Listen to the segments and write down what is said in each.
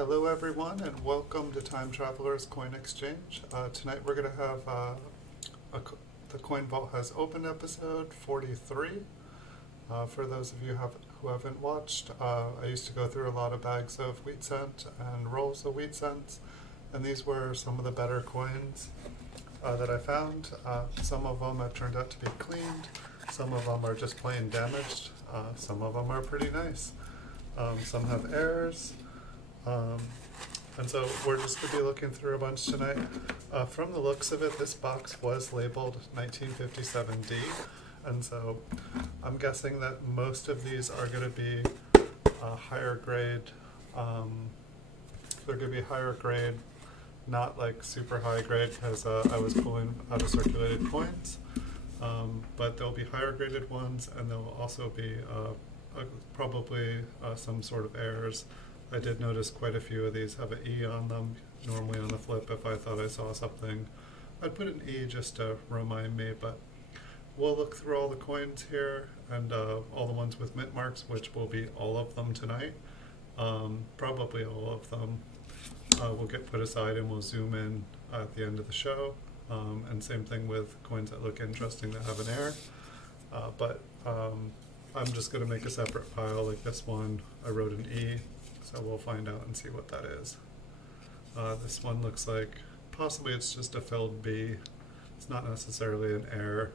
Hello everyone and welcome to Time Traveler's Coin Exchange. Tonight we're going to have the Coin Vault Has Opened episode 43. For those of you who haven't watched, I used to go through a lot of bags of wheat cent and rolls of wheat cents, and these were some of the better coins that I found. Some of them have turned out to be cleaned, some of them are just plain damaged, some of them are pretty nice. Some have errors. And so we're just going to be looking through a bunch tonight. From the looks of it, this box was labeled 1957D, and so I'm guessing that most of these are going to be higher grade. They're going to be higher grade, not like super high grade, because I was pulling out of circulated coins. But there'll be higher graded ones, and there will also be probably some sort of errors. I did notice quite a few of these have an E on them. Normally on the flip, if I thought I saw something, I'd put an E just to remind me, but we'll look through all the coins here and all the ones with mint marks, which will be all of them tonight. Probably all of them will get put aside and we'll zoom in at the end of the show. And same thing with coins that look interesting that have an error. But I'm just going to make a separate pile. Like this one, I wrote an E. So we'll find out and see what that is. This one looks like possibly it's just a filled B. It's not necessarily an error,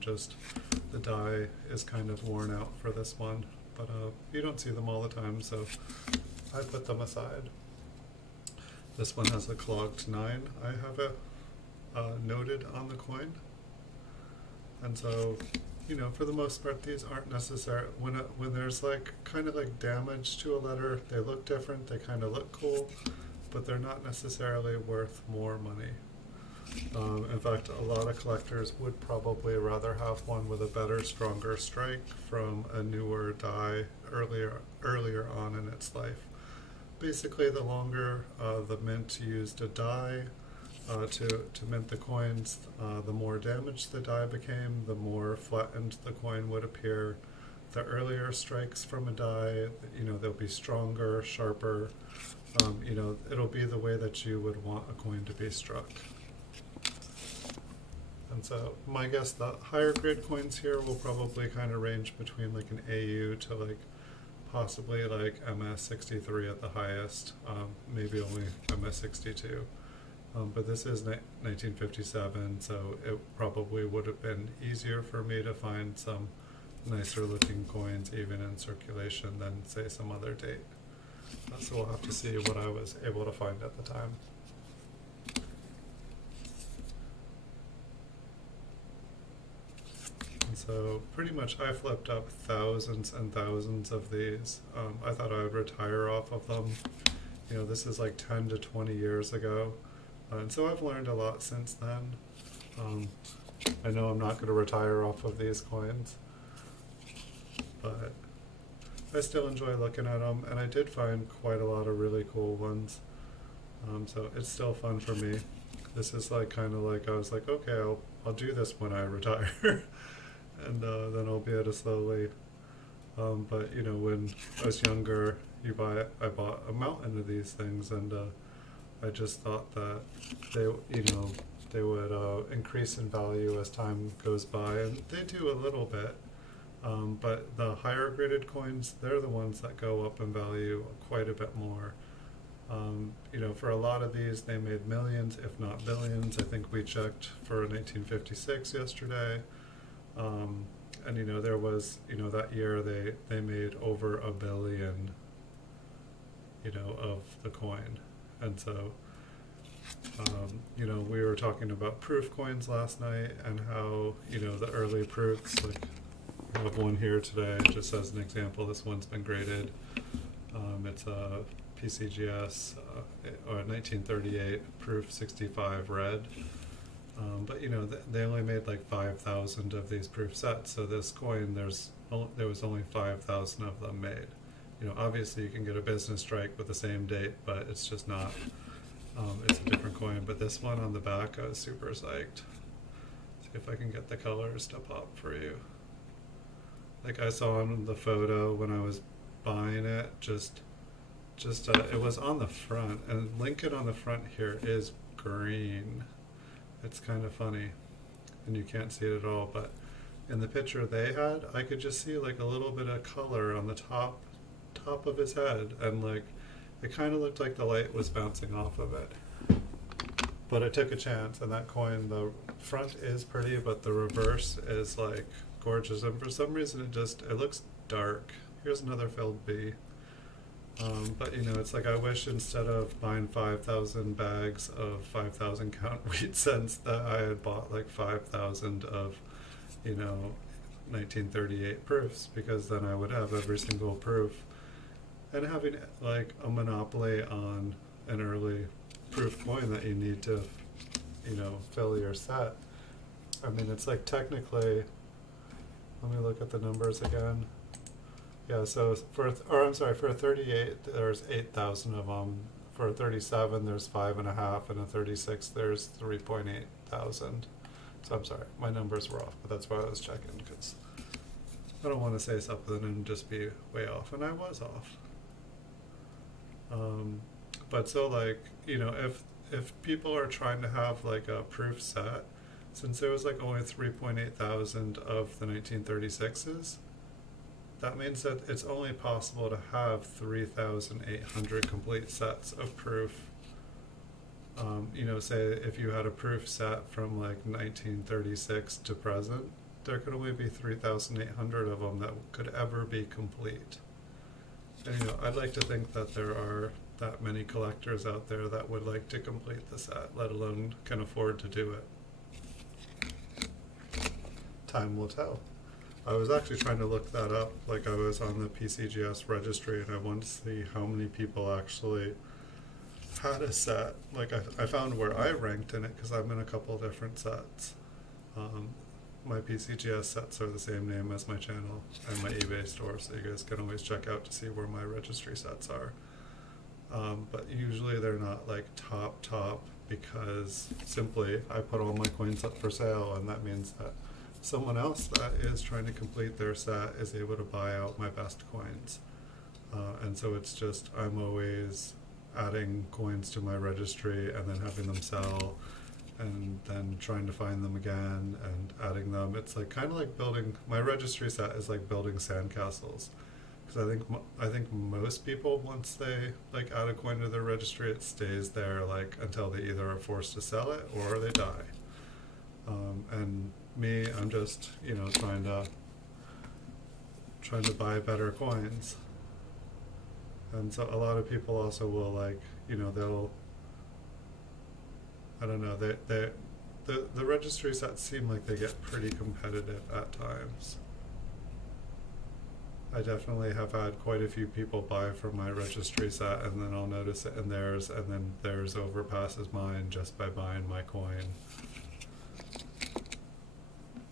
just the die is kind of worn out for this one. But you don't see them all the time, so I put them aside. This one has a clogged 9. I have it noted on the coin. And so, you know, for the most part, these aren't necessary. When there's like kind of like damage to a letter, they look different, they kind of look cool, but they're not necessarily worth more money. In fact, a lot of collectors would probably rather have one with a better, stronger strike from a newer die earlier on in its life. Basically, the longer the mint used a die to mint the coins, the more damaged the die became, the more flattened the coin would appear. The earlier strikes from a die, you know, they'll be stronger, sharper. You know, it'll be the way that you would want a coin to be struck. And so my guess, the higher grade coins here will probably kind of range between like an AU to like possibly like MS63 at the highest, maybe only MS62. But this is 1957, so it probably would have been easier for me to find some nicer looking coins even in circulation than say some other date. So we'll have to see what I was able to find at the time. And so pretty much I flipped up thousands and thousands of these. I thought I would retire off of them. You know, this is like 10 to 20 years ago. And so I've learned a lot since then. I know I'm not going to retire off of these coins, but I still enjoy looking at them, and I did find quite a lot of really cool ones. So it's still fun for me. This is like kind of like I was like, okay, I'll do this when I retire, and then I'll be able to slowly. But you know, when I was younger, I bought a mountain of these things, and I just thought that they would increase in value as time goes by, and they do a little bit. But the higher graded coins, they're the ones that go up in value quite a bit more. You know, for a lot of these, they made millions, if not billions. I think we checked for 1956 yesterday. And you know, there was, you know, that year they made over $1 billion, you know, of the coin. And so, you know, we were talking about proof coins last night and how, you know, the early proofs, like I have one here today, just as an example. This one's been graded. It's a PCGS or 1938 proof 65 red. But you know, they only made like 5,000 of these proof sets. So this coin, there was only 5,000 of them made. You know, obviously you can get a business strike with the same date, but it's just not, it's a different coin. But this one on the back, I was super psyched. See if I can get the colors to pop for you. Like I saw in the photo when I was buying it, just just it was on the front, and Lincoln on the front here is green. It's kind of funny, and you can't see it at all, but in the picture they had, I could just see like a little bit of color on the top of his head, and like it kind of looked like the light was bouncing off of it. But I took a chance, and that coin, the front is pretty, but the reverse is like gorgeous, and for some reason it looks dark. Here's another filled B. But you know, it's like I wish instead of buying 5,000 bags of 5,000 count wheat cents that I had bought like 5,000 of, you know, 1938 proofs, because then I would have every single proof. And having like a monopoly on an early proof coin that you need to, you know, fill your set. I mean, it's like technically, let me look at the numbers again. Yeah, so for a 38, there's 8,000 of them. For a 37, there's 5.5, and a 36, there's 3.8 thousand. So I'm sorry, my numbers were off, but that's why I was checking, because I don't want to say something and just be way off, and I was off. But so like, you know, if people are trying to have like a proof set, since there was like only 3.8 thousand of the 1936s, that means that it's only possible to have 3,800 complete sets of proof. You know, say if you had a proof set from like 1936 to present, there could only be 3,800 of them that could ever be complete. And you know, I'd like to think that there are that many collectors out there that would like to complete the set, let alone can afford to do it. Time will tell. I was actually trying to look that up, like I was on the PCGS registry, and I wanted to see how many people actually had a set. Like I found where I ranked in it, because I'm in a couple different sets. My PCGS sets are the same name as my channel and my eBay store, so you guys can always check out to see where my registry sets are. But usually they're not like top, because simply I put all my coins up for sale, and that means that someone else that is trying to complete their set is able to buy out my best coins. And so it's just, I'm always adding coins to my registry and then having them sell, and then trying to find them again and adding them. It's like kind of like building, my registry set is like building sandcastles. Because I think most people, once they like add a coin to their registry, it stays there like until they either are forced to sell it or they die. And me, I'm just, you know, trying to buy better coins. And so a lot of people also will like, you know, they'll, I don't know, the registry sets seem like they get pretty competitive at times. I definitely have had quite a few people buy from my registry set, and then I'll notice it in theirs, and then theirs overpasses mine just by buying my coin.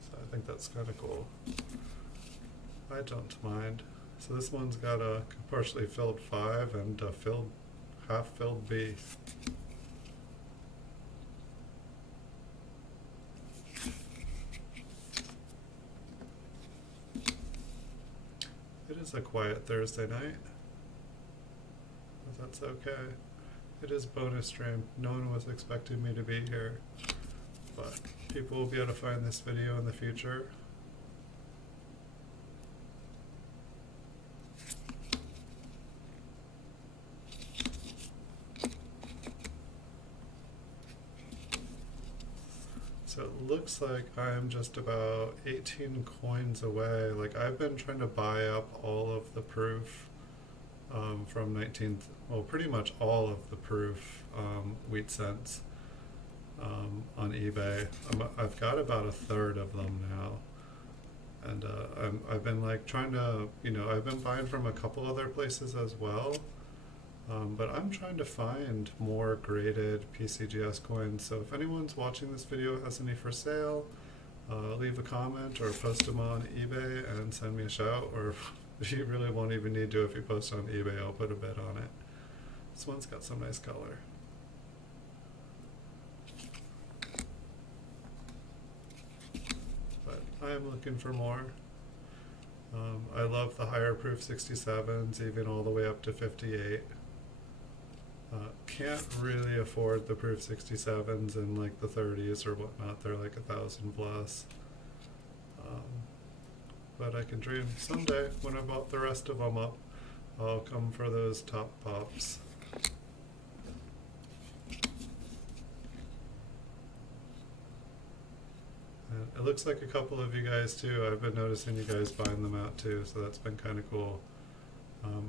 So I think that's kind of cool. I don't mind. So this one's got a partially filled 5 and a half filled B. It is a quiet Thursday night, but that's okay. It is bonus stream. No one was expecting me to be here, but people will be able to find this video in the future. So it looks like I'm just about 18 coins away. Like I've been trying to buy up all of the proof from pretty much all of the proof wheat cents on eBay. I've got about a third of them now. And I've been like trying to, you know, I've been buying from a couple other places as well. But I'm trying to find more graded PCGS coins, so if anyone's watching this video has any for sale, leave a comment or post them on eBay and send me a shout, or you really won't even need to. If you post on eBay, I'll put a bid on it. This one's got some nice color. But I am looking for more. I love the higher proof 67s, even all the way up to 58. Can't really afford the Proof 67s in like the 30s or whatnot. They're like 1,000 plus. But I can dream someday when I bought the rest of them up, I'll come for those top pops. And it looks like a couple of you guys too. I've been noticing you guys buying them out too, so that's been kind of cool.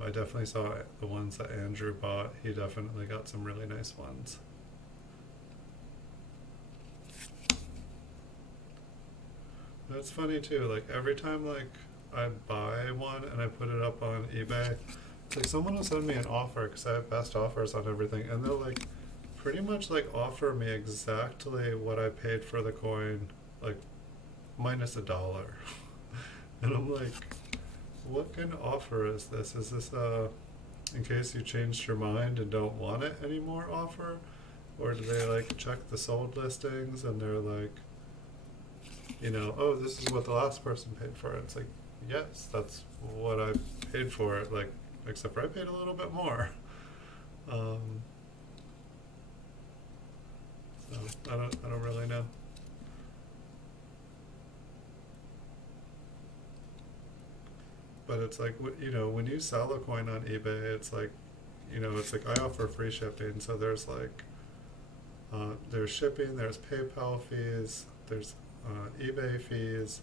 I definitely saw the ones that Andrew bought. He definitely got some really nice ones. But it's funny too, like every time like I buy one and I put it up on eBay, it's like someone will send me an offer because I have best offers on everything, and they'll like pretty much like offer me exactly what I paid for the coin, like minus $1. And I'm like, what kind of offer is this? Is this in case you changed your mind and don't want it anymore offer? Or do they like check the sold listings and they're like, you know, oh, this is what the last person paid for it. It's like, yes, that's what I paid for it, like, except for I paid a little bit more. So I don't really know. But it's like, you know, when you sell a coin on eBay, it's like, you know, it's like I offer free shipping, so there's like, there's shipping, there's PayPal fees, there's eBay fees.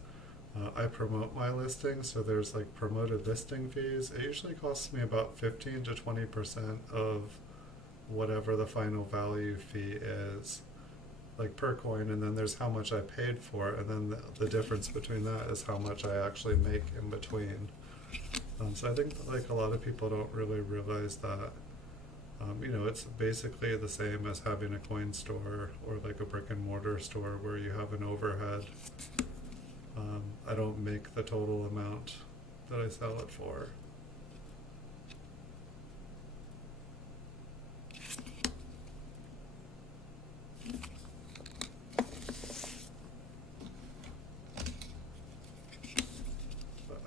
I promote my listings, so there's like promoted listing fees. It usually costs me about 15 to 20% of whatever the final value fee is, like per coin, and then there's how much I paid for it, and then the difference between that is how much I actually make in between. So I think that, like, a lot of people don't really realize that. You know, it's basically the same as having a coin store or like a brick and mortar store where you have an overhead. I don't make the total amount that I sell it for.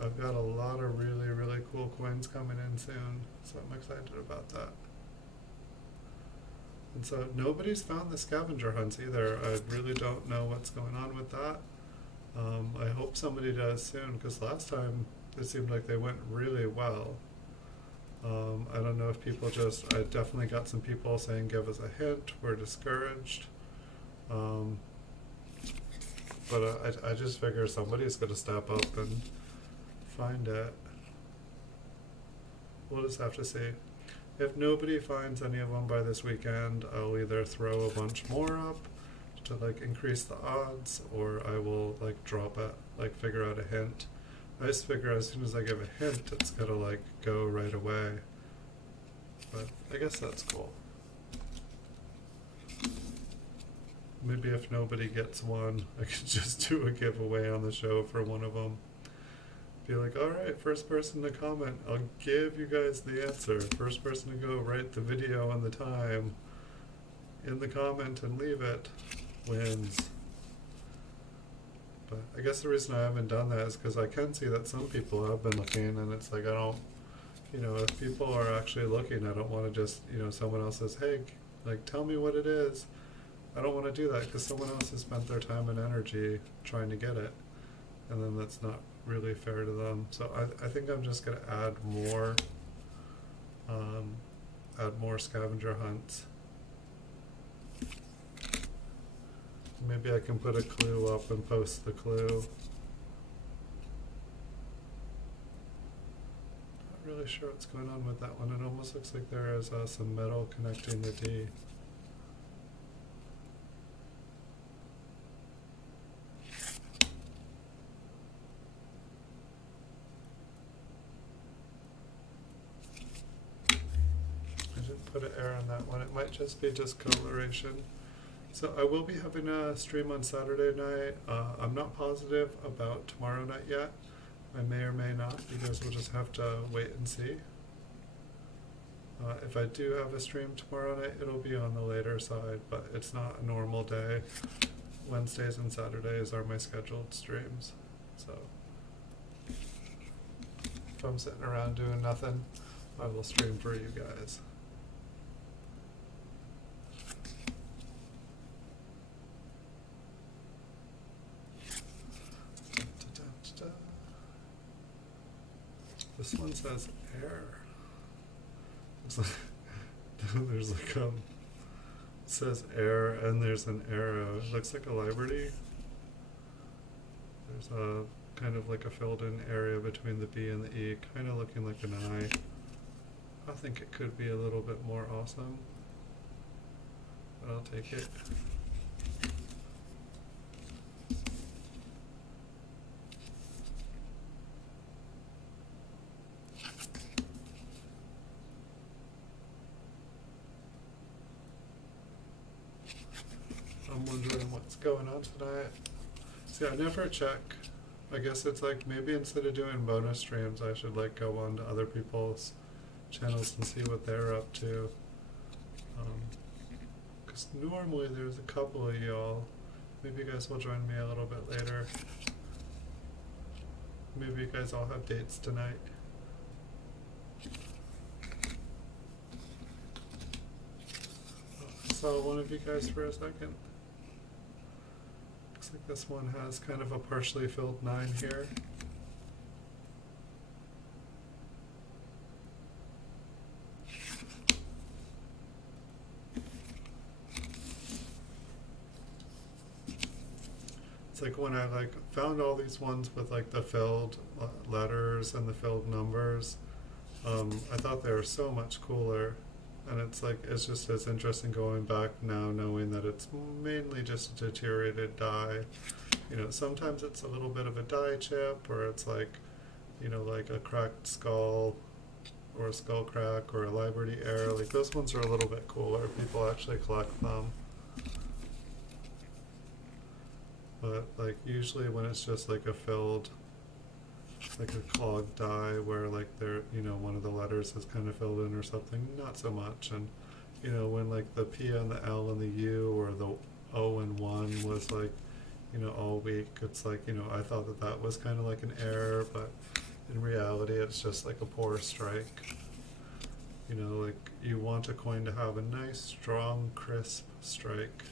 I've got a lot of really, really cool coins coming in soon, so I'm excited about that. And so nobody's found the scavenger hunts either. I really don't know what's going on with that. I hope somebody does soon, because last time it seemed like they went really well. I don't know if people just, I definitely got some people saying give us a hint, we're discouraged. But I just figure somebody's going to step up and find it. We'll just have to see. If nobody finds any of them by this weekend, I'll either throw a bunch more up to like increase the odds, or I will like drop it, like figure out a hint. I just figure as soon as I give a hint, it's gonna like go right away. But I guess that's cool. Maybe if nobody gets one, I could just do a giveaway on the show for one of them. Be like, alright, first person to comment, I'll give you guys the answer. First person to go write the video and the time in the comment and leave it wins. But I guess the reason I haven't done that is because I can see that some people have been looking, and it's like I don't, you know, if people are actually looking, I don't want to just, you know, someone else says, hey, like tell me what it is. I don't want to do that because someone else has spent their time and energy trying to get it, and then that's not really fair to them. So I think I'm just going to add more scavenger hunts. Maybe I can put a clue up and post the clue. Not really sure what's going on with that one. It almost looks like there is some metal connecting the D. Put an error on that one. It might just be discoloration. So I will be having a stream on Saturday night. I'm not positive about tomorrow night yet. I may or may not. You guys will just have to wait and see. If I do have a stream tomorrow night, it'll be on the later side, but it's not a normal day. Wednesdays and Saturdays are my scheduled streams. So if I'm sitting around doing nothing, I will stream for you guys. This one says air. It's like, there's like it says air and there's an arrow. It looks like a Liberty. There's a kind of like a filled in area between the B and the E, kind of looking like an I. I think it could be a little bit more awesome, but I'll take it. I'm wondering what's going on tonight. See, I never check. I guess it's like maybe instead of doing bonus streams, I should like go on to other people's channels and see what they're up to. Because normally there's a couple of y'all. Maybe you guys will join me a little bit later. Maybe you guys all have dates tonight. I saw one of you guys for a second. Looks like this one has kind of a partially filled 9 here. It's like when I like found all these ones with like the filled letters and the filled numbers, I thought they were so much cooler. And it's like, it's just as interesting going back now knowing that it's mainly just a deteriorated die. You know, sometimes it's a little bit of a die chip, or it's like, you know, like a cracked skull, or a skull crack, or a Liberty Air. Like those ones are a little bit cooler. People actually collect them. But like usually when it's just like a filled, like a clogged die where like they're, you know, one of the letters is kind of filled in or something, not so much. And you know, when like the P and the L and the U or the O and 1 was like, you know, all weak, it's like, you know, I thought that that was kind of like an error, but in reality it's just like a poor strike. You know, like you want a coin to have a nice, strong, crisp strike.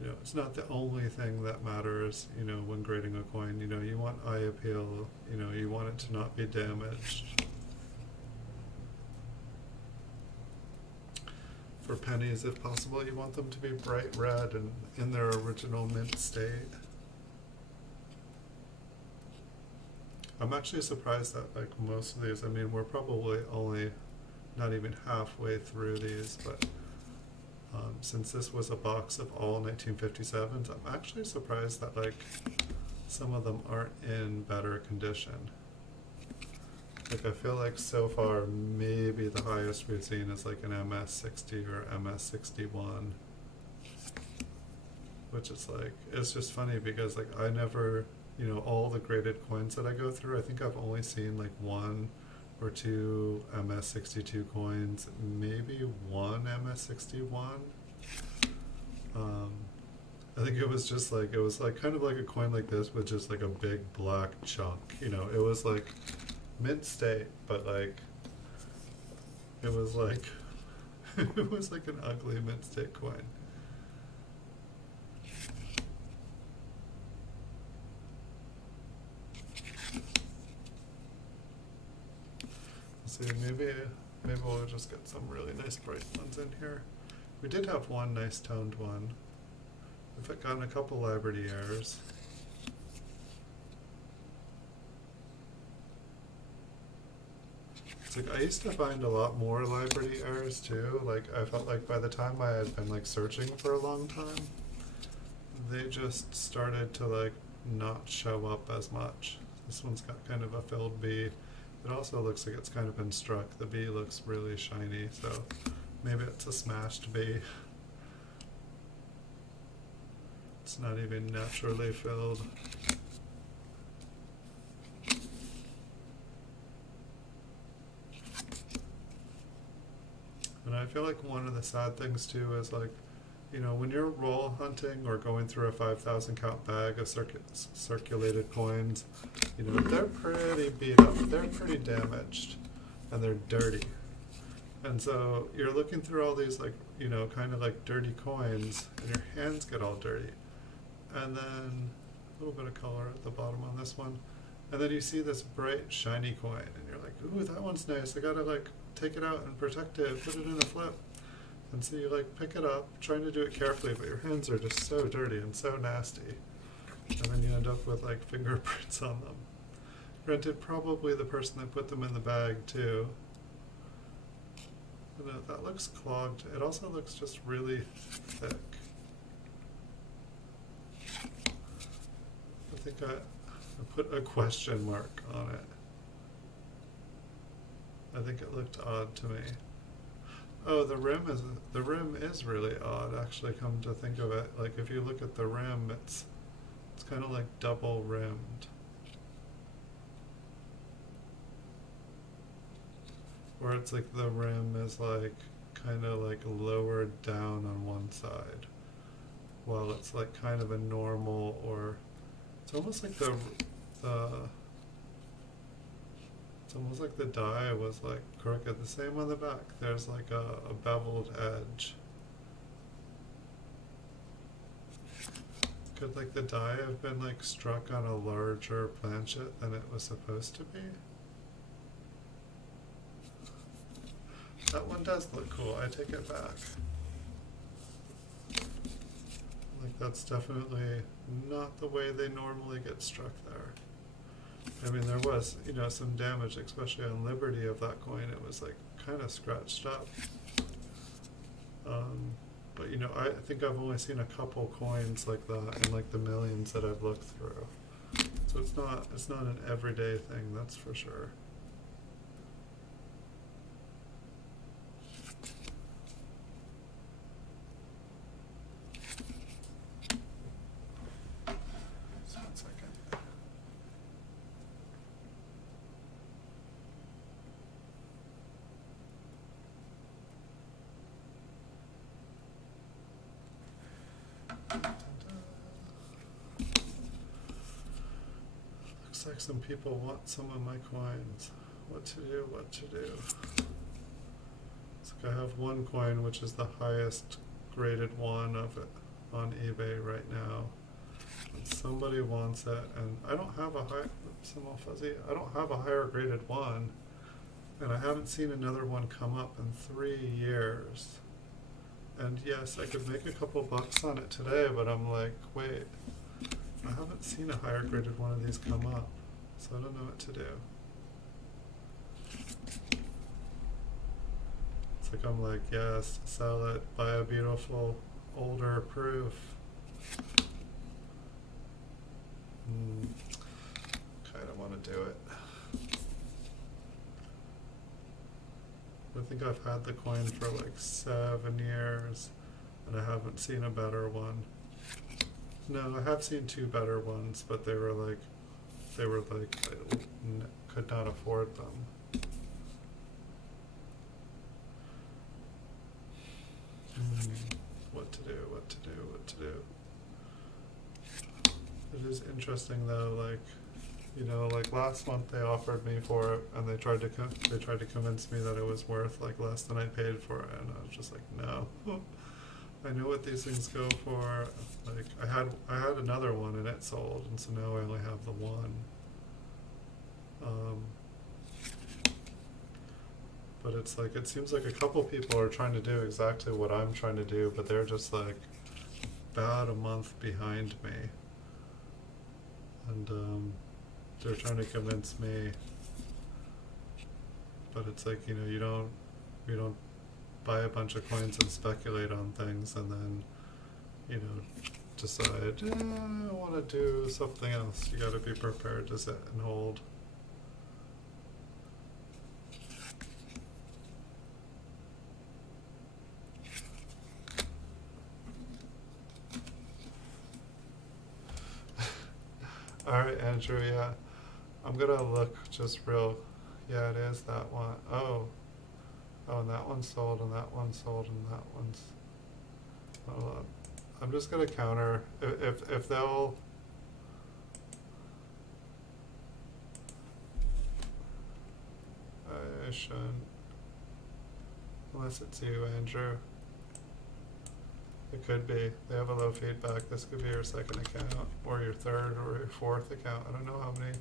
You know, it's not the only thing that matters, you know, when grading a coin. You know, you want eye appeal, you know, you want it to not be damaged. For pennies, if possible, you want them to be bright red and in their original mint state. I'm actually surprised that like most of these, I mean, we're probably only not even halfway through these, but since this was a box of all 1957s, I'm actually surprised that like some of them aren't in better condition. Like I feel like so far maybe the highest we've seen is like an MS60 or MS61, which is like, it's just funny because like I never, you know, all the graded coins that I go through, I think I've only seen like 1 or 2 MS62 coins, maybe 1 MS61. I think it was just like, it was like kind of like a coin like this with just like a big black chunk, you know, it was like mint state, but like, it was like, it was like an ugly mint state coin. See, maybe we'll just get some really nice bright ones in here. We did have one nice toned one. We've gotten a couple Liberty Airs. It's like I used to find a lot more Liberty Airs too. Like I felt like by the time I had been like searching for a long time, they just started to like not show up as much. This one's got kind of a filled B. It also looks like it's kind of been struck. The B looks really shiny, so maybe it's a smashed B. It's not even naturally filled. And I feel like one of the sad things too is like, you know, when you're roll hunting or going through a 5,000 count bag of circulated coins, you know, they're pretty beat up, they're pretty damaged, and they're dirty. And so you're looking through all these like, you know, kind of like dirty coins, and your hands get all dirty. And then a little bit of color at the bottom on this one. And then you see this bright, shiny coin, and you're like, ooh, that one's nice. I gotta like take it out and protect it, put it in a flip. And so you like pick it up, trying to do it carefully, but your hands are just so dirty and so nasty. And then you end up with like fingerprints on them. Granted, probably the person that put them in the bag too. But that looks clogged. It also looks just really thick. I think I put a question mark on it. I think it looked odd to me. Oh, the rim is really odd, actually, come to think of it. Like if you look at the rim, it's kind of like double rimmed. Where it's like the rim is like kind of like lowered down on one side, while it's like kind of a normal, or it's almost like it's almost like the die was like crooked. The same on the back. There's like a beveled edge. Could like the die have been like struck on a larger planchet than it was supposed to be? That one does look cool. I take it back. Like that's definitely not the way they normally get struck there. I mean, there was, you know, some damage, especially on Liberty of that coin. It was like kind of scratched up. But you know, I think I've only seen a couple coins like that in like the millions that I've looked through. So it's not an everyday thing, that's for sure. Looks like some people want some of my coins. What to do, what to do. It's like I have one coin which is the highest graded one of it on eBay right now. And somebody wants it, and I don't have a high, oops, I'm all fuzzy. I don't have a higher graded one, and I haven't seen another one come up in 3 years. And yes, I could make a couple bucks on it today, but I'm like, wait, I haven't seen a higher graded one of these come up, so I don't know what to do. It's like I'm like, yes, sell it, buy a beautiful older proof. Kind of want to do it. I think I've had the coin for like 7 years, and I haven't seen a better one. No, I have seen 2 better ones, but they were like I could not afford them. What to do, what to do, what to do. It is interesting though, like, you know, like last month they offered me for it, and they tried to convince me that it was worth like less than I paid for it, and I was just like, no. I know what these things go for. Like I had another one and it sold, and so now I only have the one. But it's like, it seems like a couple people are trying to do exactly what I'm trying to do, but they're just like about a month behind me. And they're trying to convince me, but it's like, you know, you don't buy a bunch of coins and speculate on things and then, you know, decide, I want to do something else. You got to be prepared to sit and hold. Alright, Andrew, yeah. I'm gonna look just real. Yeah, it is that one. Oh, and that one sold, and that one sold, and that one's. Hold on. I'm just gonna counter. If they'll. I shouldn't. Unless it's you, Andrew. It could be. They have a low feedback. This could be your second account, or your third, or your fourth account. I don't know how many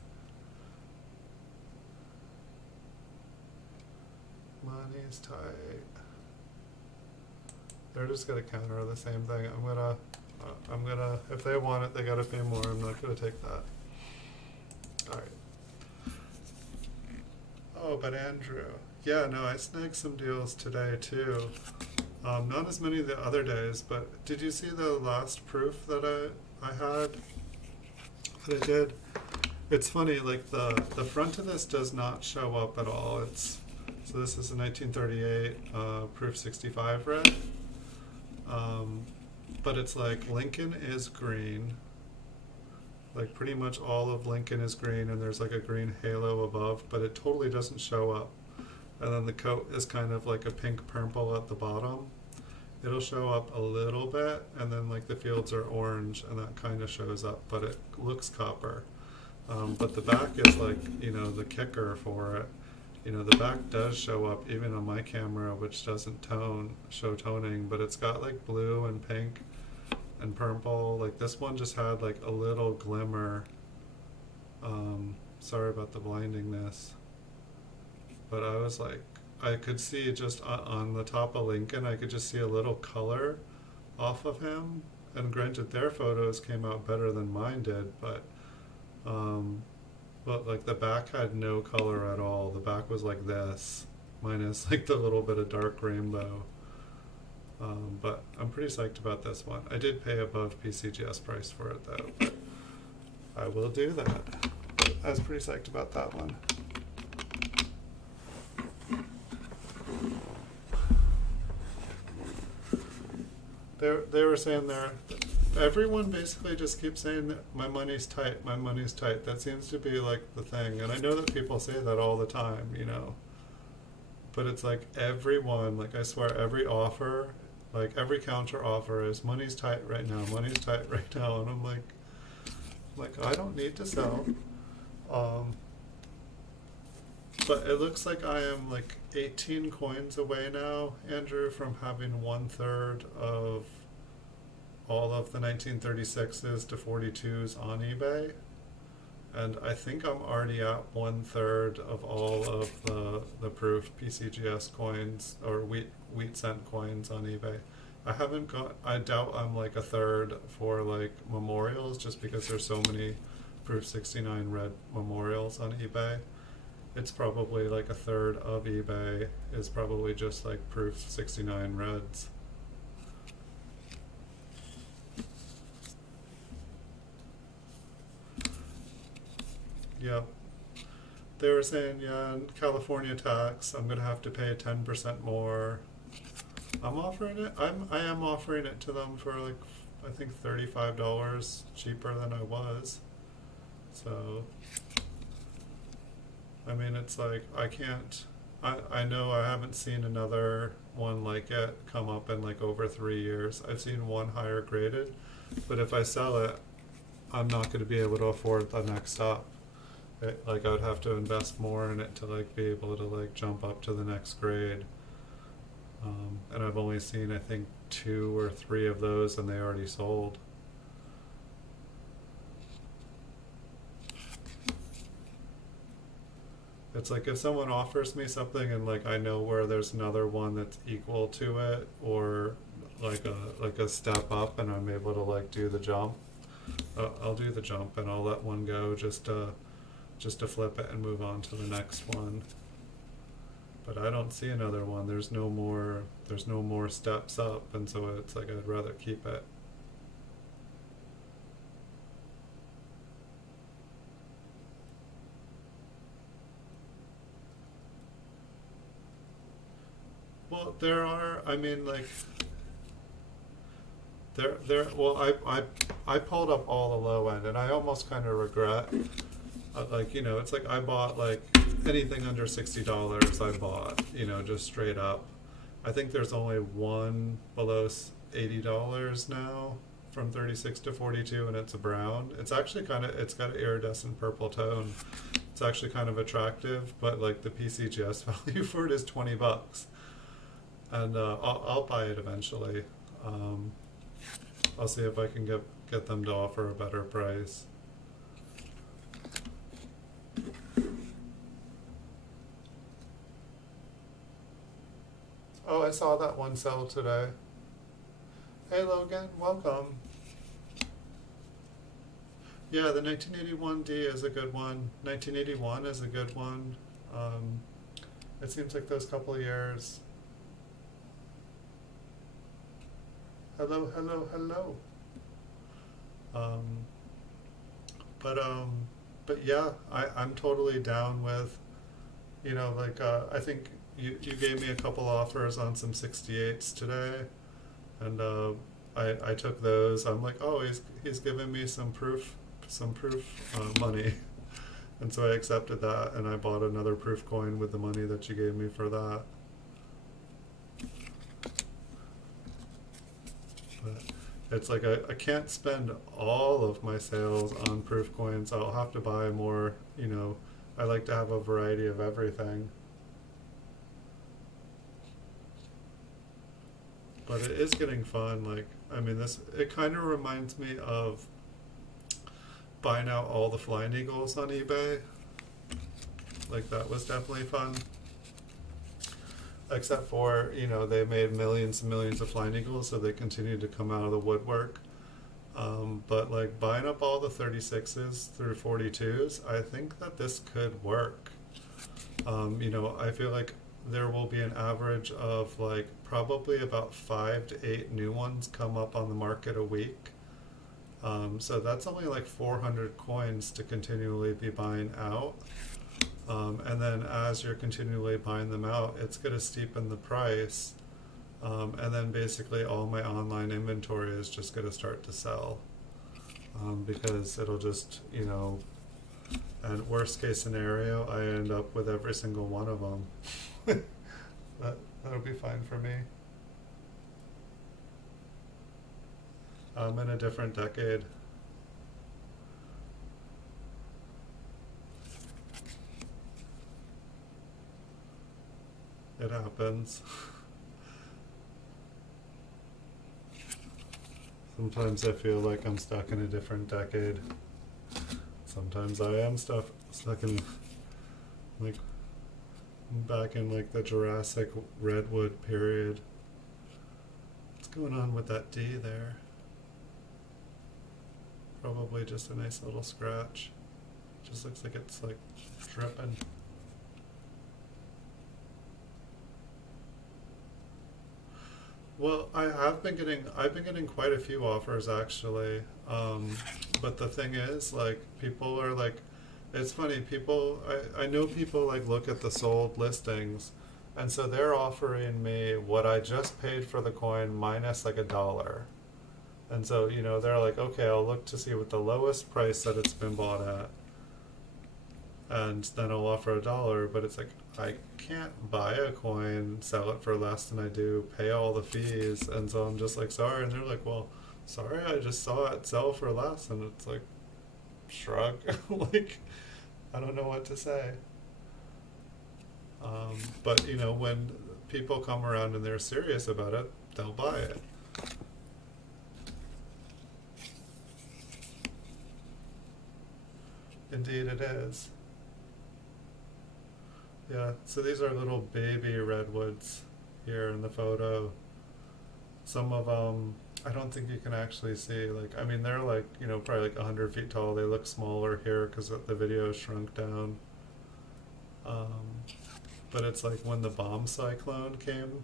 money's tight. They're just gonna counter the same thing. I'm gonna, if they want it, they gotta pay more. I'm not gonna take that. Alright. Oh, but Andrew. Yeah, no, I snagged some deals today too. Not as many the other days, but did you see the last proof that I had? That I did? It's funny, like the front of this does not show up at all. So this is a 1938 proof 65 red. But it's like Lincoln is green. Like pretty much all of Lincoln is green, and there's like a green halo above, but it totally doesn't show up. And then the coat is kind of like a pink purple at the bottom. It'll show up a little bit, and then like the fields are orange, and that kind of shows up, but it looks copper. But the back is like, you know, the kicker for it. You know, the back does show up even on my camera, which doesn't show toning, but it's got like blue and pink and purple. Like this one just had like a little glimmer. Sorry about the blindingness. But I was like, I could see just on the top of Lincoln, I could just see a little color off of him. And granted, their photos came out better than mine did, but like the back had no color at all. The back was like this, minus like the little bit of dark rainbow. But I'm pretty psyched about this one. I did pay above PCGS price for it though, but I will do that. I was pretty psyched about that one. They were saying everyone basically just keeps saying that my money's tight, my money's tight. That seems to be like the thing. And I know that people say that all the time, you know. But it's like everyone, like I swear every offer, like every counter offer is money's tight right now, money's tight right now. And I'm like I don't need to sell. But it looks like I am like 18 coins away now, Andrew, from having 1/3 of all of the 1936s to 42s on eBay. And I think I'm already at 1/3 of all of the proof PCGS coins or wheat cent coins on eBay. I doubt I'm like 1/3 for like memorials, just because there's so many proof 69 red memorials on eBay. It's probably like 1/3 of eBay is probably just like proof 69 reds. Yep. They were saying, yeah, California tax, I'm gonna have to pay 10% more. I'm offering it. I am offering it to them for like, I think $35 cheaper than I was. So, I mean, it's like I know I haven't seen another one like it come up in like over 3 years. I've seen one higher graded, but if I sell it, I'm not going to be able to afford the next up. Like I would have to invest more in it to like be able to like jump up to the next grade. And I've only seen I think 2 or 3 of those, and they already sold. It's like if someone offers me something and like I know where there's another one that's equal to it, or like a step up, and I'm able to like do the jump, I'll do the jump and I'll let one go just to flip it and move on to the next one. But I don't see another one. There's no more steps up, and so it's like I'd rather keep it. Well, there are, I mean, like, well, I pulled up all the low end, and I almost kind of regret, like, you know, it's like I bought, like, anything under $60 I bought, you know, just straight up. I think there's only one below $80 now, from 36 to 42, and it's a brown. It's actually it's got an iridescent purple tone. It's actually kind of attractive, but, like, the PCGS value for it is $20. And I'll buy it eventually. I'll see if I can get them to offer a better price. saw that one sell today. Hey Logan, welcome. Yeah, the 1981D is a good one. 1981 is a good one. It seems like those couple of years. Hello, hello, hello. Um, but yeah, I'm totally down with, like, I think you gave me a couple offers on some 68s today, and I took those. I'm like, oh, he's giving me some proof money. And so I accepted that, and I bought another proof coin with the money that you gave me for that. But it's like I can't spend all of my sales on proof coins. I'll have to buy more, I like to have a variety of everything. But it is getting fun. Like, I mean, it kind of reminds me of buying out all the flying eagles on eBay. Like, that was definitely fun. Except for, they made millions and millions of flying eagles, so they continued to come out of the woodwork. But like buying up all the 36s through 42s, I think that this could work. I feel like there will be an average of like probably about 5 to 8 new ones come up on the market a week. So that's only like 400 coins to continually be buying out. And then as you're continually buying them out, it's going to steepen the price. And then basically all my online inventory is just going to start to sell. Because it'll just, and worst case scenario, I end up with every single one of them. That'll be fine for me. I'm in a different decade. It happens. Sometimes I feel like I'm stuck in a different decade. Sometimes I am stuck in, like, back in like the Jurassic Redwood period. What's going on with that D there? Probably just a nice little scratch. Just looks like it's like dripping. Well, I've been getting quite a few offers actually. But the thing is, like, people are like, it's funny, I know people like look at the sold listings, and so they're offering me what I just paid for the coin minus like $1. And so, they're like, okay, I'll look to see what the lowest price that it's been bought at, and then I'll offer $1, but it's like, I can't buy a coin, sell it for less than I do, pay all the fees, and so I'm just like, sorry, and they're like, well, sorry, I just saw it sell for less, and it's like, shrug, like, I don't know what to say. But, when people come around and they're serious about it, they'll buy it. Indeed it is. Yeah, so these are little baby redwoods here in the photo. Some of them, I don't think you can actually see, like, I mean, they're like, probably like 100 feet tall. They look smaller here because the video is shrunk down. But it's like when the bomb cyclone came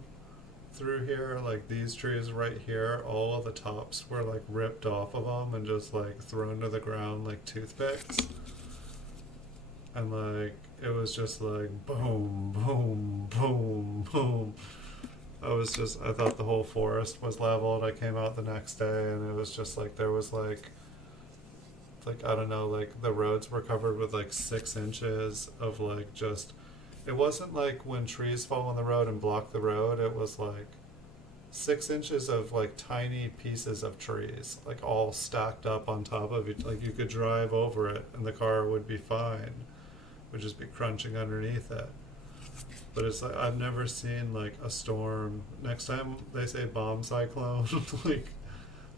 through here, like these trees right here, all of the tops were like ripped off of them and just like thrown to the ground like toothpicks. And like, it was just like boom, boom, boom, boom. I thought the whole forest was leveled. I came out the next day and it was just like, there was like, I don't know, like the roads were covered with like 6 inches of like just, it wasn't like when trees fall on the road and block the road. It was like 6 inches of like tiny pieces of trees, like all stacked up on top of it. Like you could drive over it and the car would be fine, would just be crunching underneath it. But it's like, I've never seen like a storm. Next time they say bomb cyclone, like,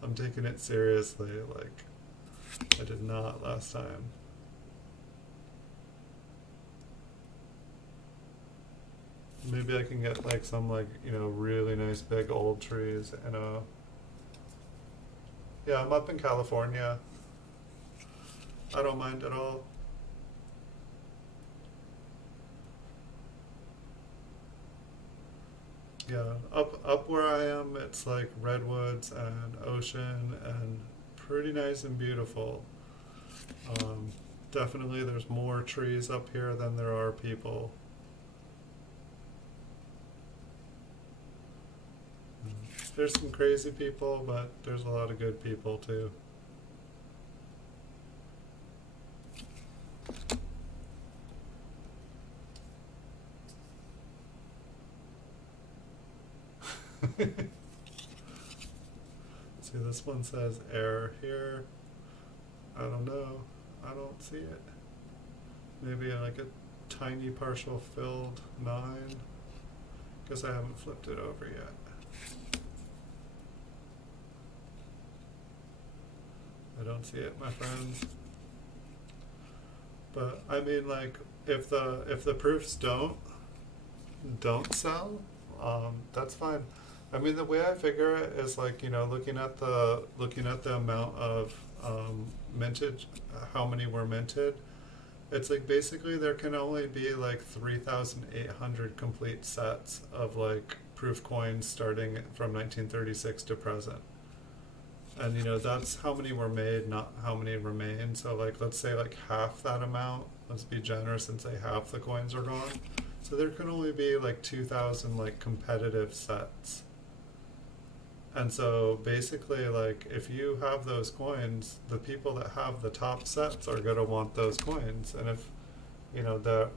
I'm taking it seriously. Like, I did not last time. Maybe maybe I can get like some like, really nice big old trees and yeah, I'm up in California. I don't mind at all. Yeah, up where I am, it's like redwoods and ocean and pretty nice and beautiful. Um, Definitely, there's more trees up here than there are people. There's some crazy people, but there's a lot of good people too. See, this one says error here. I don't know. I don't see it. Maybe like a tiny partial filled 9. Guess I haven't flipped it over yet. I don't see it, my friends. But I mean, like, if the proofs don't sell, that's fine. I mean, the way I figure it is like, looking at the amount of mintage, how many were minted. It's like basically there can only be like 3,800 complete sets of like proof coins starting from 1936 to present. And that's how many were made, not how many remain. So like, let's say like half that amount. Let's be generous and say half the coins are gone. So there can only be like 2,000 like competitive sets. And so basically, like, if you have those coins, the people that have the top sets are going to want those coins. And if, the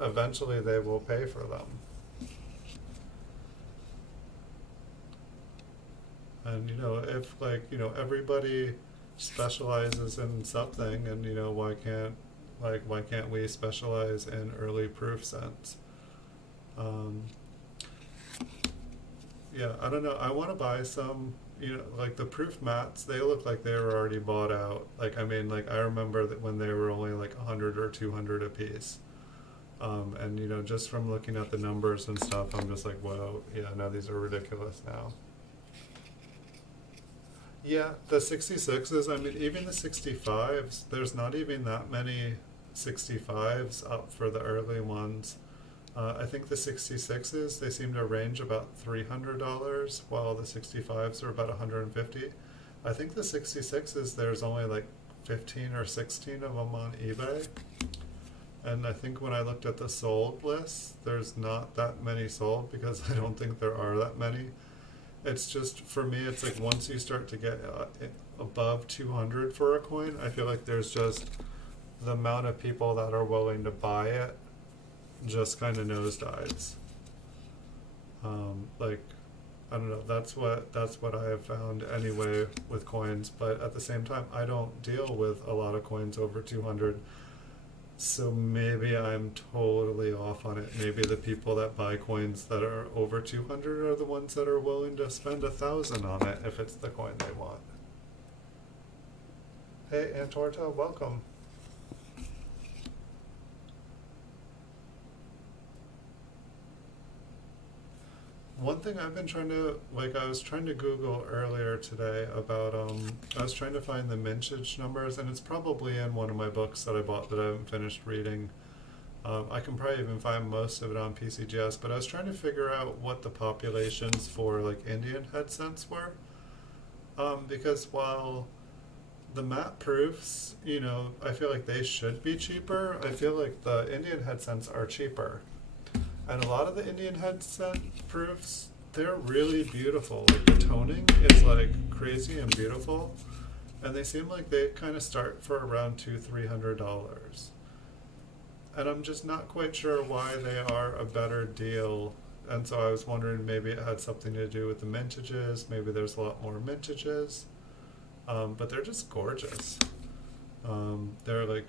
eventually they will pay for them. And, if, like, everybody specializes in something, and, why can't we specialize in early proof sets? Yeah, I don't know. I want to buy some, like the proof mats, they look like they were already bought out. Like, I mean, like I remember that when they were only like 100 or 200 a piece. And, just from looking at the numbers and stuff, I'm just like, whoa, yeah, no, these are ridiculous now. Yeah, the 66s, I mean, even the 65s, there's not even that many 65s up for the early ones. I think the 66s, they seem to range about $300, while the 65s are about 150. I think the 66s, there's only like 15 or 16 of them on eBay. And I think when I looked at the sold list, there's not that many sold because I don't think there are that many. It's just, for me, it's like once you start to get above 200 for a coin, I feel like there's just the amount of people that are willing to buy it just kind of nosedives. Like, I don't know, that's what I have found anyway with coins, but at the same time, I don't deal with a lot of coins over 200. So maybe I'm totally off on it. Maybe the people that buy coins that are over 200 are the ones that are willing to spend 1,000 on it if it's the coin they want. Hey, Antorta, welcome. One thing I've been trying to, like, I was trying to Google earlier today about, I was trying to find the mintage numbers, and it's probably in one of my books that I bought that I haven't finished reading. I can probably even find most of it on PCGS, but I was trying to figure out what the populations for, like, Indian head cents were. Because while the map proofs, I feel like they should be cheaper, I feel like the Indian head cents are cheaper. And a lot of the Indian head cent proofs, they're really beautiful. Like the toning is like crazy and beautiful. And they seem like they kind of start for around $200-300. And I'm just not quite sure why they are a better deal. And so I was wondering maybe it had something to do with the mintages. Maybe there's a lot more mintages. But they're just gorgeous. They're like,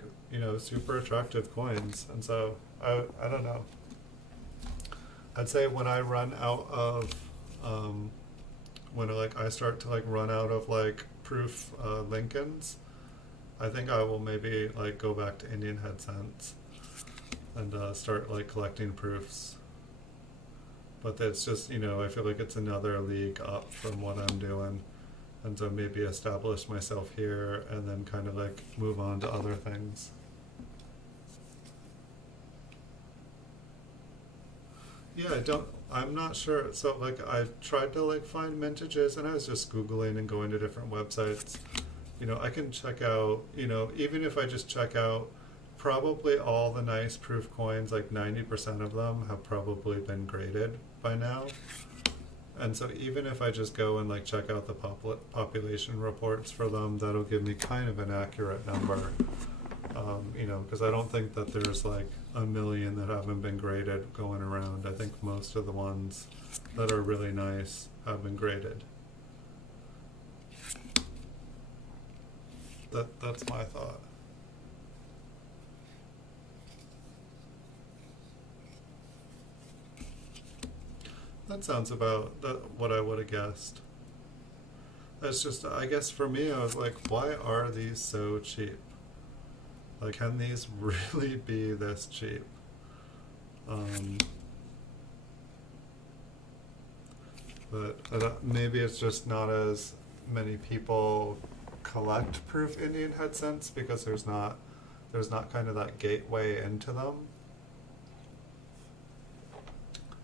super attractive coins. And so I don't know. I'd say when I run out of, when I start to like run out of like proof Lincolns, I think I will maybe like go back to Indian head cents and start like collecting proofs. But it's just, I feel like it's another league up from what I'm doing. And so maybe establish myself here and then kind of like move on to other things. Yeah, I'm not sure. So like I tried to like find mintages and I was just Googling and going to different websites. I can check out, even if I just check out probably all the nice proof coins, like 90% of them have probably been graded by now. And so even if I just go and like check out the population reports for them, that'll give me kind of an accurate number. Because I don't think that there's like a million that haven't been graded going around. I think most of the ones that are really nice have been graded. That's my thought. That sounds about what I would have guessed. That's just, I guess for me, I was like, why are these so cheap? Like, can these really be this cheap? But maybe it's just not as many people collect proof Indian head cents because there's not kind of that gateway into them.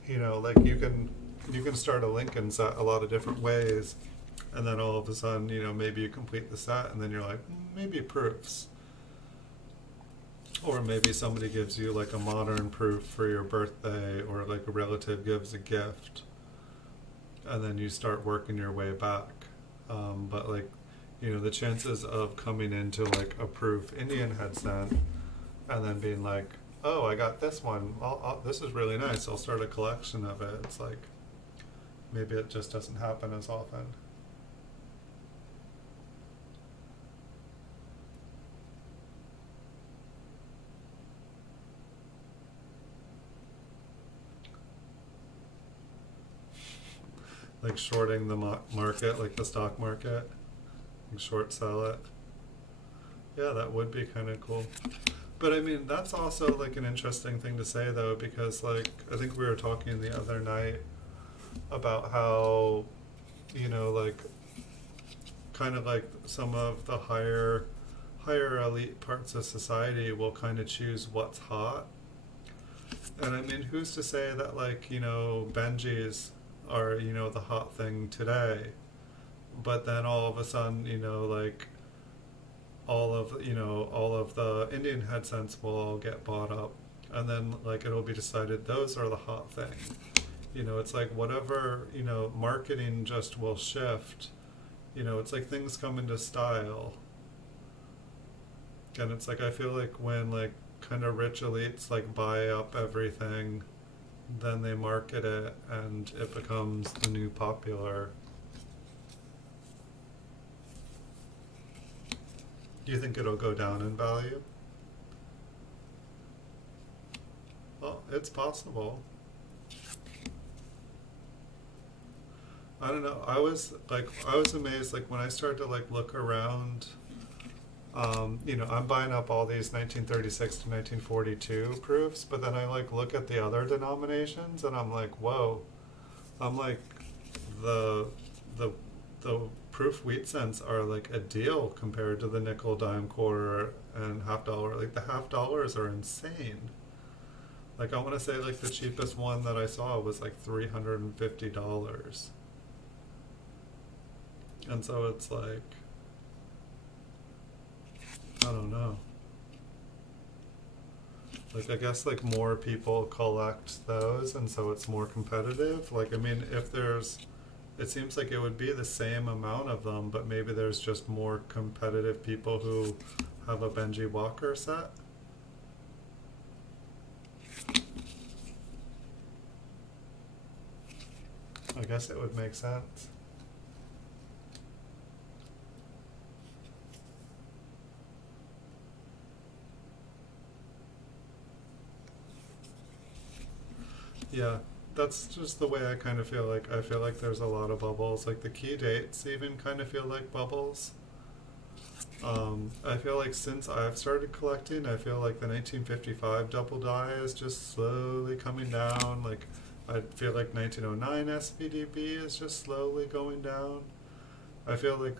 Like you can start a Lincoln set a lot of different ways, and then all of a sudden, maybe you complete the set, and then you're like, maybe proofs. Or maybe somebody gives you like a modern proof for your birthday, or like a relative gives a gift, and then you start working your way back. But like, the chances of coming into like a proof Indian head cent and then being like, oh, I got this one. This is really nice. I'll start a collection of it. It's like, maybe it just doesn't happen as often. Like shorting the market, like the stock market, and short sell it. Yeah, that would be kind of cool. But I mean, that's also like an interesting thing to say though, because like, I think we were talking the other night about how, like, kind of like some of the higher elite parts of society will kind of choose what's hot. And I mean, who's to say that like, Benjis are, the hot thing today, but then all of a sudden, like, all of the Indian head cents will all get bought up, and then like it'll be decided those are the hot thing. It's like whatever, marketing just will shift. It's like things come into style. And it's like, I feel like when like kind of rich elites like buy up everything, then they market it and it becomes the new popular. Do you think it'll go down in value? Well, it's possible. I don't know. I was amazed like when I started to like look around. I'm buying up all these 1936 to 1942 proofs, but then I like look at the other denominations and I'm like, whoa. I'm like, the proof wheat cents are like a deal compared to the nickel, dime, quarter, and half dollar. Like the half dollars are insane. Like I want to say like the cheapest one that I saw was like $350. And so it's like, I don't know. Like I guess like more people collect those and so it's more competitive. Like I mean it seems like it would be the same amount of them, but maybe there's just more competitive people who have a Benji Walker set. I guess it would make sense. Yeah, that's just the way I kind of feel like. I feel like there's a lot of bubbles. Like the key dates even kind of feel like bubbles. I feel like since I've started collecting, I feel like the 1955 double die is just slowly coming down. Like I feel like 1909 SPDB is just slowly going down. I feel like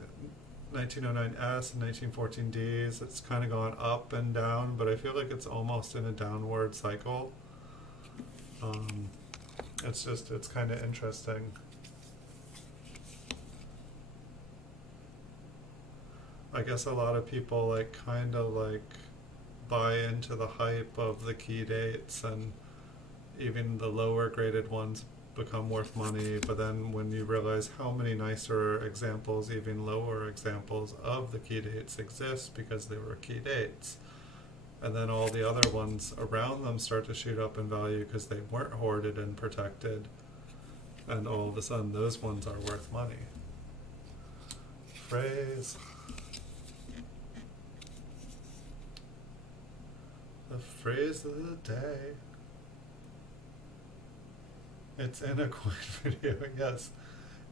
1909S and 1914Ds, it's kind of gone up and down, but I feel like it's almost in a downward cycle. It's kind of interesting. I guess a lot of people like kind of like buy into the hype of the key dates, and even the lower graded ones become worth money, but then when you realize how many nicer examples, even lower examples of the key dates exist because they were key dates, and then all the other ones around them start to shoot up in value because they weren't hoarded and protected, and all of a sudden those ones are worth money. Phrase. The phrase of the day. It's in a coin video, yes.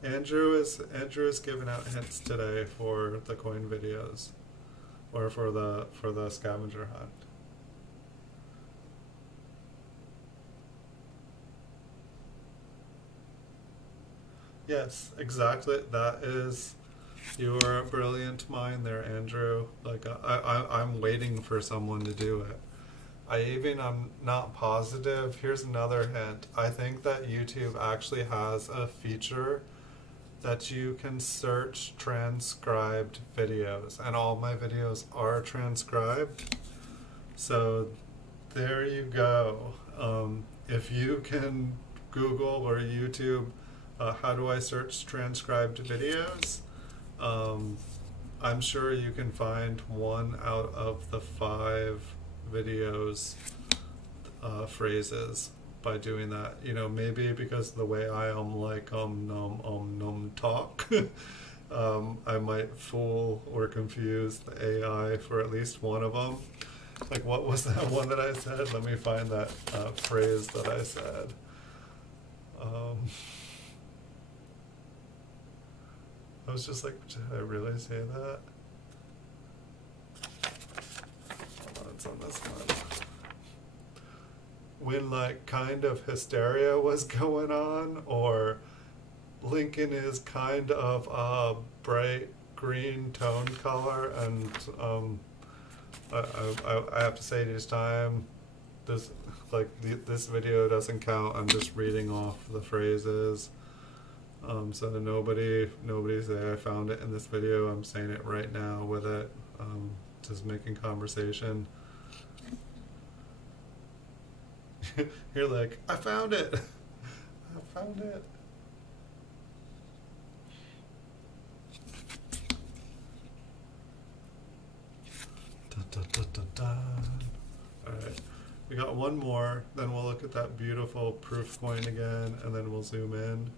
Andrew is giving out hints today for the coin videos, or for the scavenger hunt. Yes, exactly. That is, you are a brilliant mind there, Andrew. Like I'm waiting for someone to do it. I'm not positive. Here's another hint. I think that YouTube actually has a feature that you can search transcribed videos, and all my videos are transcribed. So there you go. If you can Google or YouTube, how do I search transcribed videos? I'm sure you can find 1 out of the 5 videos phrases by doing that. You know, maybe because the way I talk, I might fool or confuse the AI for at least one of them. Like, what was that one that I said? Let me find that phrase that I said. I was just like, did I really say that? It's on this one. When like kind of hysteria was going on, or Lincoln is kind of a bright green tone color, and I have to say each time this this video doesn't count. I'm just reading off the phrases. So nobody say I found it in this video. I'm saying it right now with it. Just making conversation. You're like, I found it. I found it. Dun, dun, dun, dun, dun. All right, we got one more. Then we'll look at that beautiful proof coin again, and then we'll zoom in.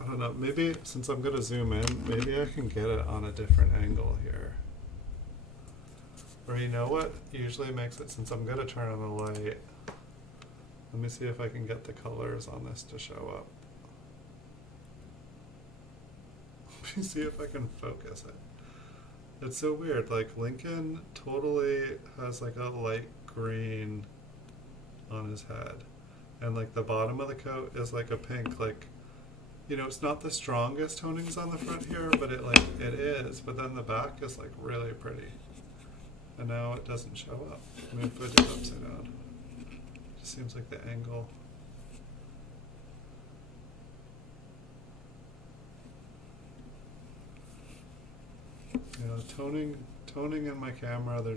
I don't know. Maybe since I'm gonna zoom in, maybe I can get it on a different angle here. Or you know what usually makes it, since I'm going to turn on the light, let me see if I can get the colors on this to show up. Let me see if I can focus it. It's so weird, like Lincoln totally has like a light green on his head. And like the bottom of the coat is like a pink, like, you know, it's not the strongest tonings on the front here, but it is, but then the back is like really pretty. And now it doesn't show up. I'm going to put it upside down. It just seems like the angle. You know, toning and my camera, they're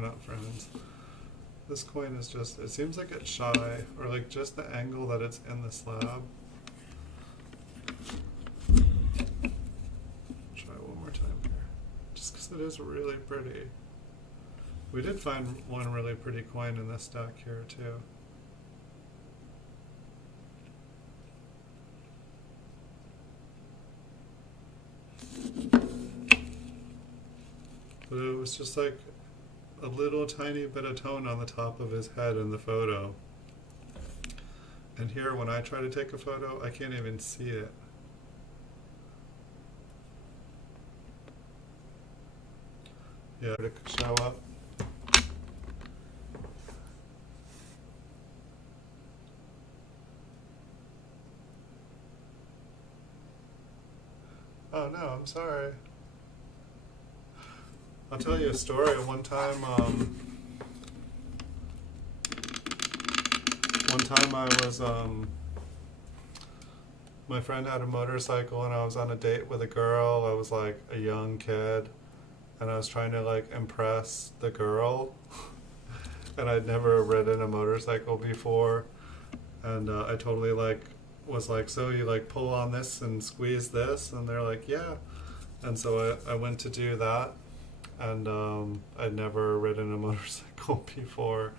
not friends. This coin is just, it seems like it's shy, or like just the angle that it's in the slab. It is really pretty. We did find one really pretty coin in this stack here too. But it was just like a little tiny bit of tone on the top of his head in the photo. And here when I try to take a photo, I can't even see it. Yeah, to show up. know, I'm sorry. I'll tell you a story. One time I was, my friend had a motorcycle and I was on a date with a girl. I was like a young kid and I was trying to like impress the girl. And I'd never ridden a motorcycle before. And I totally like was like, so you like pull on this and squeeze this? And they're like, yeah. And so I went to do that. And I'd never ridden a motorcycle before.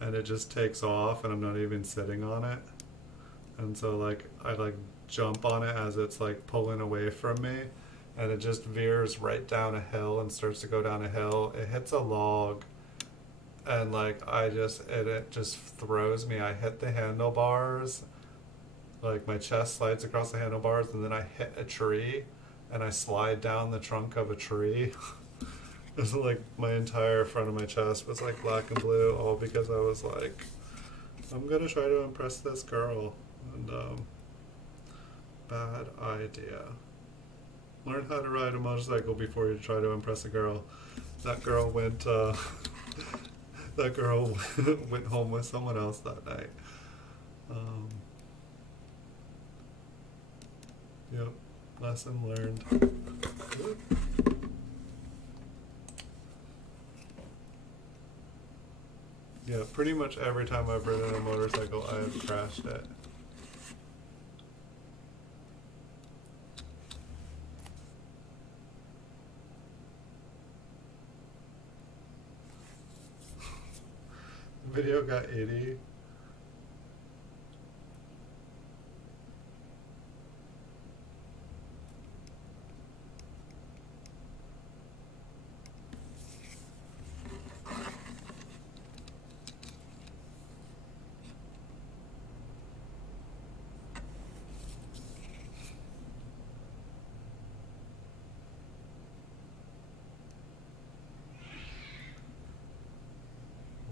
And it just takes off and I'm not even sitting on it. And so like I like jump on it as it's like pulling away from me. And it just veers right down a hill and starts to go down a hill. It hits a log. And like it just throws me. I hit the handlebars, like my chest slides across the handlebars, and then I hit a tree, and I slide down the trunk of a tree. It's like my entire front of my chest was like black and blue, all because I was like, I'm gonna try to impress this girl, and bad idea. Learn how to ride a motorcycle before you try to impress a girl. That girl went. That girl went home with someone else that night. Yep, lesson learned. Yeah, pretty much every time I've ridden a motorcycle, I have crashed it. The video got 80.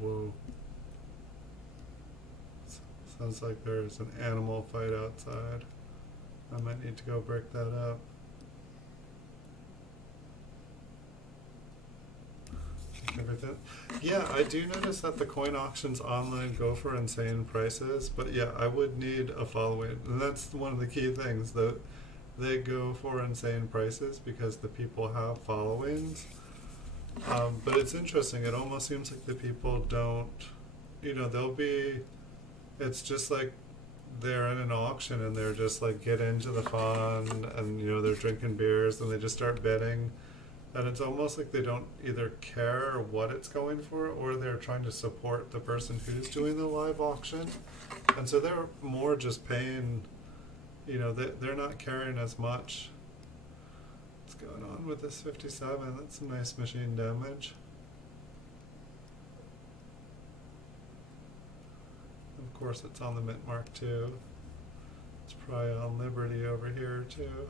Whoa. Sounds like there's an animal fight outside. I might need to go break that up. Everything. Yeah, I do notice that the coin auctions online go for insane prices, but yeah, I would need a following. And that's one of the key things, that they go for insane prices because the people have followings. But it's interesting, it almost seems like the people don't, it's just like they're in an auction and they're just like get into the fun and they're drinking beers and they just start bidding. And it's almost like they don't either care what it's going for or they're trying to support the person who's doing the live auction. And so they're more just paying, they're not caring as much. What's going on with this 57? That's some nice machine damage. Of course it's on the mint mark too. It's probably on Liberty over here too.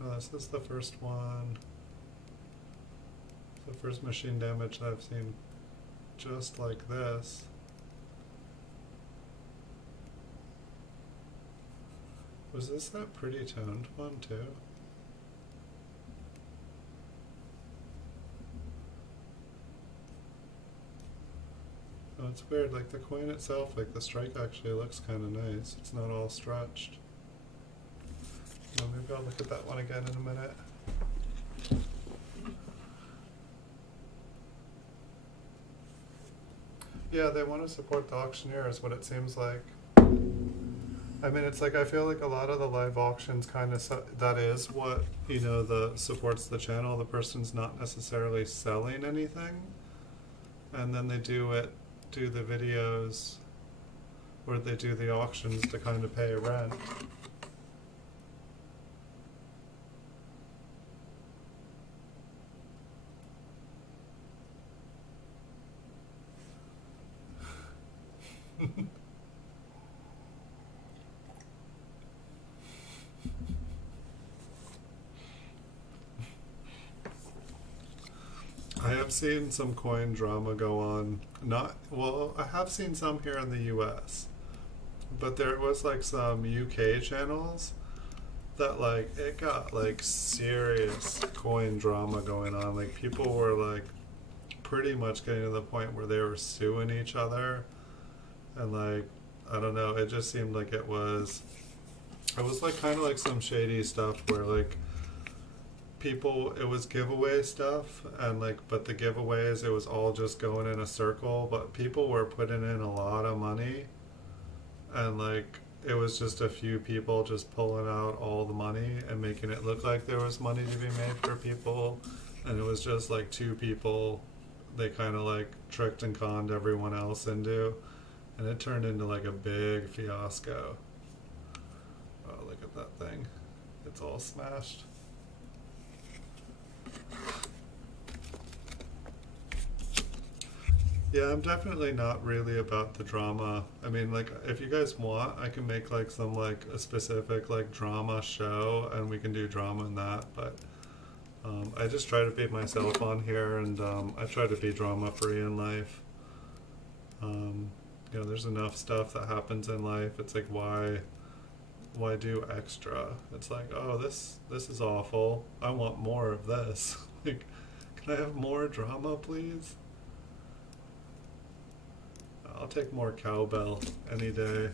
Oh, this is the first one. The first machine damage that I've seen just like this. Was this that pretty toned one too? Oh, it's weird, like the coin itself, like the strike actually looks kind of nice. It's not all stretched. Well, maybe I'll look at that one again in a minute. Yeah, they want to support the auctioneer is what it seems like. I mean, it's like I feel like a lot of the live auctions kind of that is what the supports the channel. The person's not necessarily selling anything, and then they do the videos where they do the auctions to kind of pay rent. I have seen some coin drama go on. I have seen some here in the US, but there was like some UK channels that like it got like serious coin drama going on. Like people were like pretty much getting to the point where they were suing each other, and like I don't know, it just seemed like it was like kind of like some shady stuff where like people, it was giveaway stuff, and like but the giveaways, it was all just going in a circle, but people were putting in a lot of money, and like it was just a few people just pulling out all the money and making it look like there was money to be made for people, and it was just like two people they kind of like tricked and conned everyone else into, and it turned into like a big fiasco. Oh, look at that thing, it's all smashed. Yeah, I'm definitely not really about the drama. I mean, like, if you guys want, I can make like some like a specific like drama show, and we can do drama in that. But I just try to be myself on here, and I try to be drama free in life. You know, there's enough stuff that happens in life. It's like why do extra? It's like, oh, this is awful. I want more of this. Like, can I have more drama, please? I'll take more cowbell any day.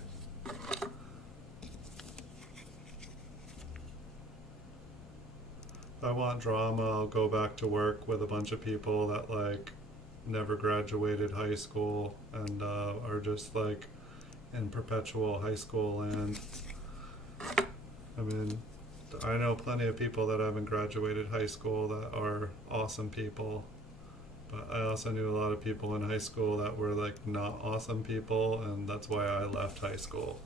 If I want drama, I'll go back to work with a bunch of people that like never graduated high school and are just like in perpetual high school land. I mean, I know plenty of people that haven't graduated high school that are awesome people. But I also knew a lot of people in high school that were like not awesome people, and that's why I left high school.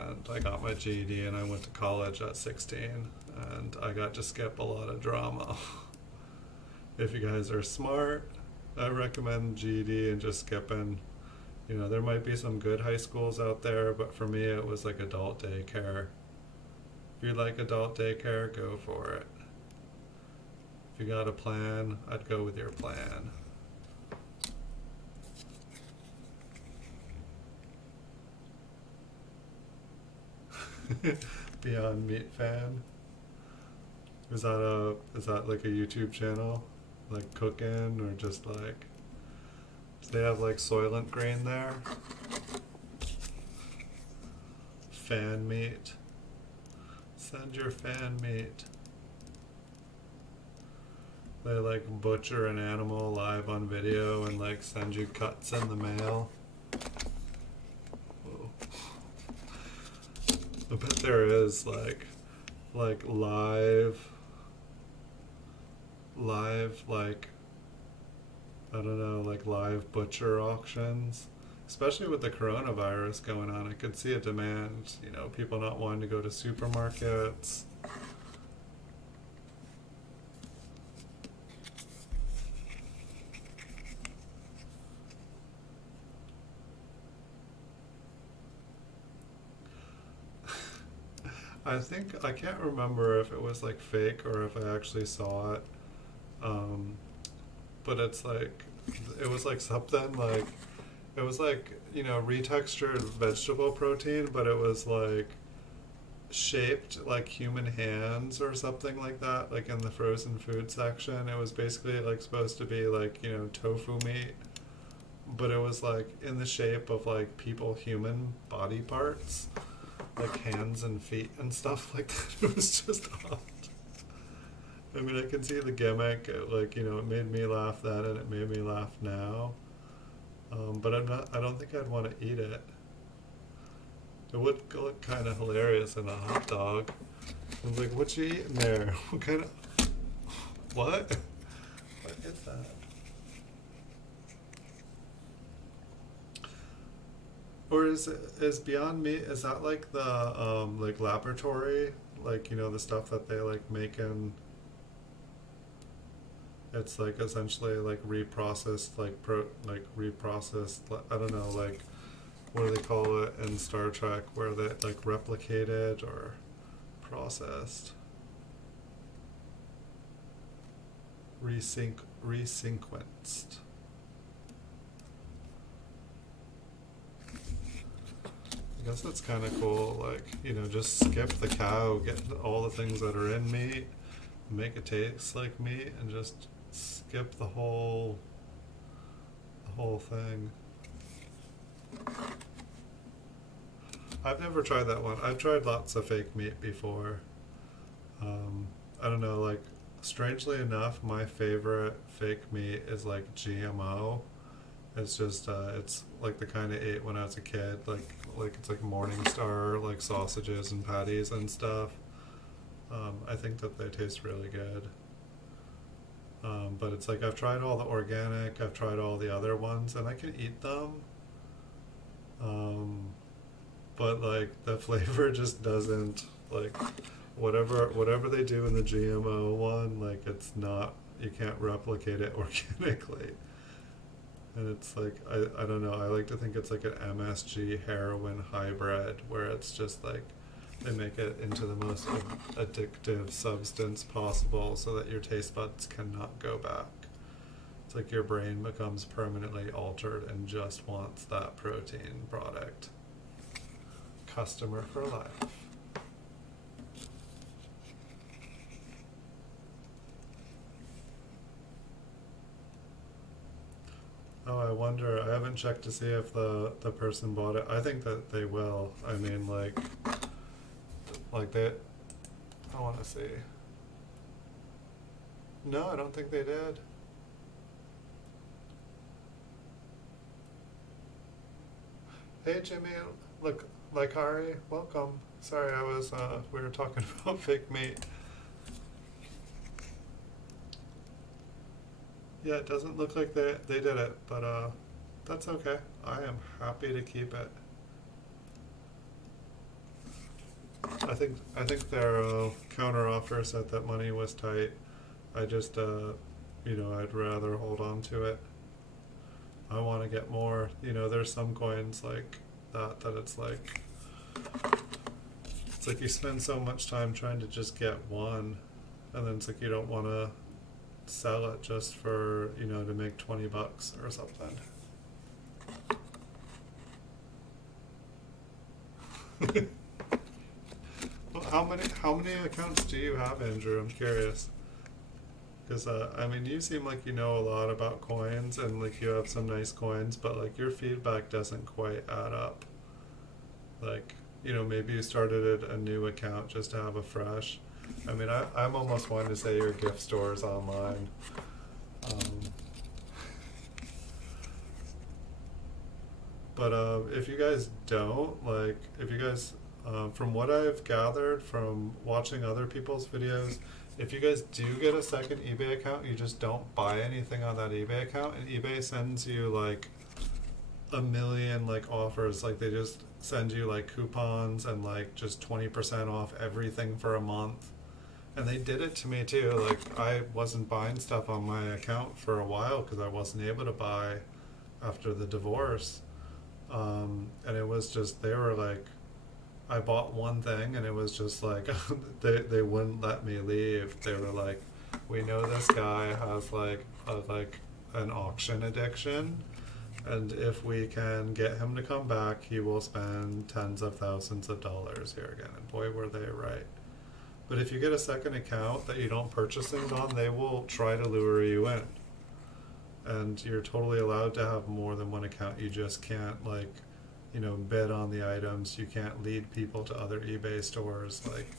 And I got my GED and I went to college at 16, and I got to skip a lot of drama. If you guys are smart, I recommend GED and just skipping. You know, there might be some good high schools out there, but for me it was like adult daycare. If you like adult daycare, go for it. If you got a plan, I'd go with your plan. Beyond Meat fan. Is that like a YouTube channel? Like cooking, or just like, do they have like Soylent Green there? Fan meat. Send your fan meat. They like butcher an animal live on video and like send you cuts in the mail. Whoa. I bet there is like live like I don't know, like live butcher auctions. Especially with the coronavirus going on, I could see a demand, you know, people not wanting to go to supermarkets. I can't remember if it was like fake or if I actually saw it. But it's like, it was like something like, it was like, you know, retextured vegetable protein, but it was like shaped like human hands or something like that, like in the frozen food section. It was basically like supposed to be like, you know, tofu meat, but it was like in the shape of like human body parts, like hands and feet and stuff like that. It was just odd. I mean, I can see the gimmick, like, you know, it made me laugh then and it made me laugh now. But I don't think I'd want to eat it. It would look kind of hilarious in a hot dog. I was like, what you eating there? What kind of, what? What is that? Or is Beyond Meat, is that like the like laboratory, like, you know, the stuff that they like make in, it's like essentially like reprocessed, like reprocessed, I don't know, like what do they call it in Star Trek, where they like replicated or processed, resequenced. I guess that's kind of cool, like, just skip the cow, get all the things that are in meat, make it taste like meat, and just skip the whole thing. I've never tried that one. I've tried lots of fake meat before. I don't know, like, strangely enough, my favorite fake meat is like GMO. It's just, it's like the kind I ate when I was a kid, like it's like Morningstar, like sausages and patties and stuff. I think that they taste really good. But it's like I've tried all the organic, I've tried all the other ones, and I can eat them. But like the flavor just doesn't, like, whatever they do in the GMO one, like, it's not, you can't replicate it organically. And it's like, I don't know, I like to think it's like an MSG heroin hybrid, where it's just like they make it into the most addictive substance possible so that your taste buds cannot go back. It's like your brain becomes permanently altered and just wants that protein product. Customer for life. Oh, I wonder. I haven't checked to see if the person bought it. I think that they will. I mean, like they. I want to see. No, I don't think they did. Hey, Jimmy. Look, like Hari, welcome. Sorry, we were talking about fake meat. Yeah, it doesn't look like they did it, but that's okay. I am happy to keep it. I think their counter offer said that money was tight. I just I'd rather hold on to it. I want to get more. There's some coins like that it's like you spend so much time trying to just get one, and then it's like you don't want to sell it just for, to make $20 or something. Well, how many accounts do you have, Andrew? I'm curious. Because, I mean, you seem like you know a lot about coins, and like you have some nice coins, but like your feedback doesn't quite add up. Like, maybe you started a new account just to have a fresh. I mean, I'm almost wanting to say your gift store is online. But if you guys don't, like, if you guys, from what I've gathered from watching other people's videos, if you guys do get a second eBay account, you just don't buy anything on that eBay account, and eBay sends you like a million like offers. Like they just send you like coupons and like just 20% off everything for a month. And they did it to me too. Like I wasn't buying stuff on my account for a while because I wasn't able to buy after the divorce. And it was just, they were like, I bought one thing and it was just like, they wouldn't let me leave. They were like, we know this guy has like an auction addiction, and if we can get him to come back, he will spend tens of thousands of dollars here again. And boy, were they right. But if you get a second account that you don't purchase things on, they will try to lure you in. And you're totally allowed to have more than one account. You just can't like, bid on the items. You can't lead people to other eBay stores. Like,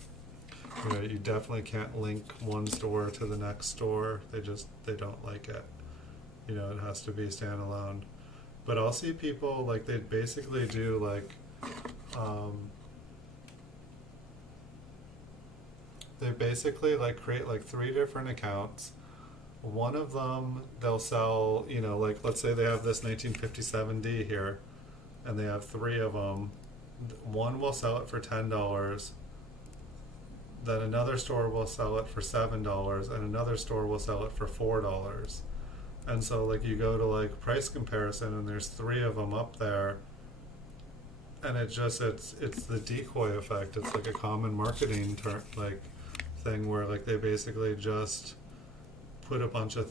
you definitely can't link one store to the next store. They don't like it. It has to be standalone. But I'll see people like they basically do like, they basically like create like 3 different accounts. One of them they'll sell, like let's say they have this 1957D here, and they have 3 of them. One will sell it for $10, then another store will sell it for $7, and another store will sell it for $4. And so like you go to like price comparison, and there's 3 of them up there, and it's the decoy effect. It's like a common marketing thing where like they basically just put a bunch of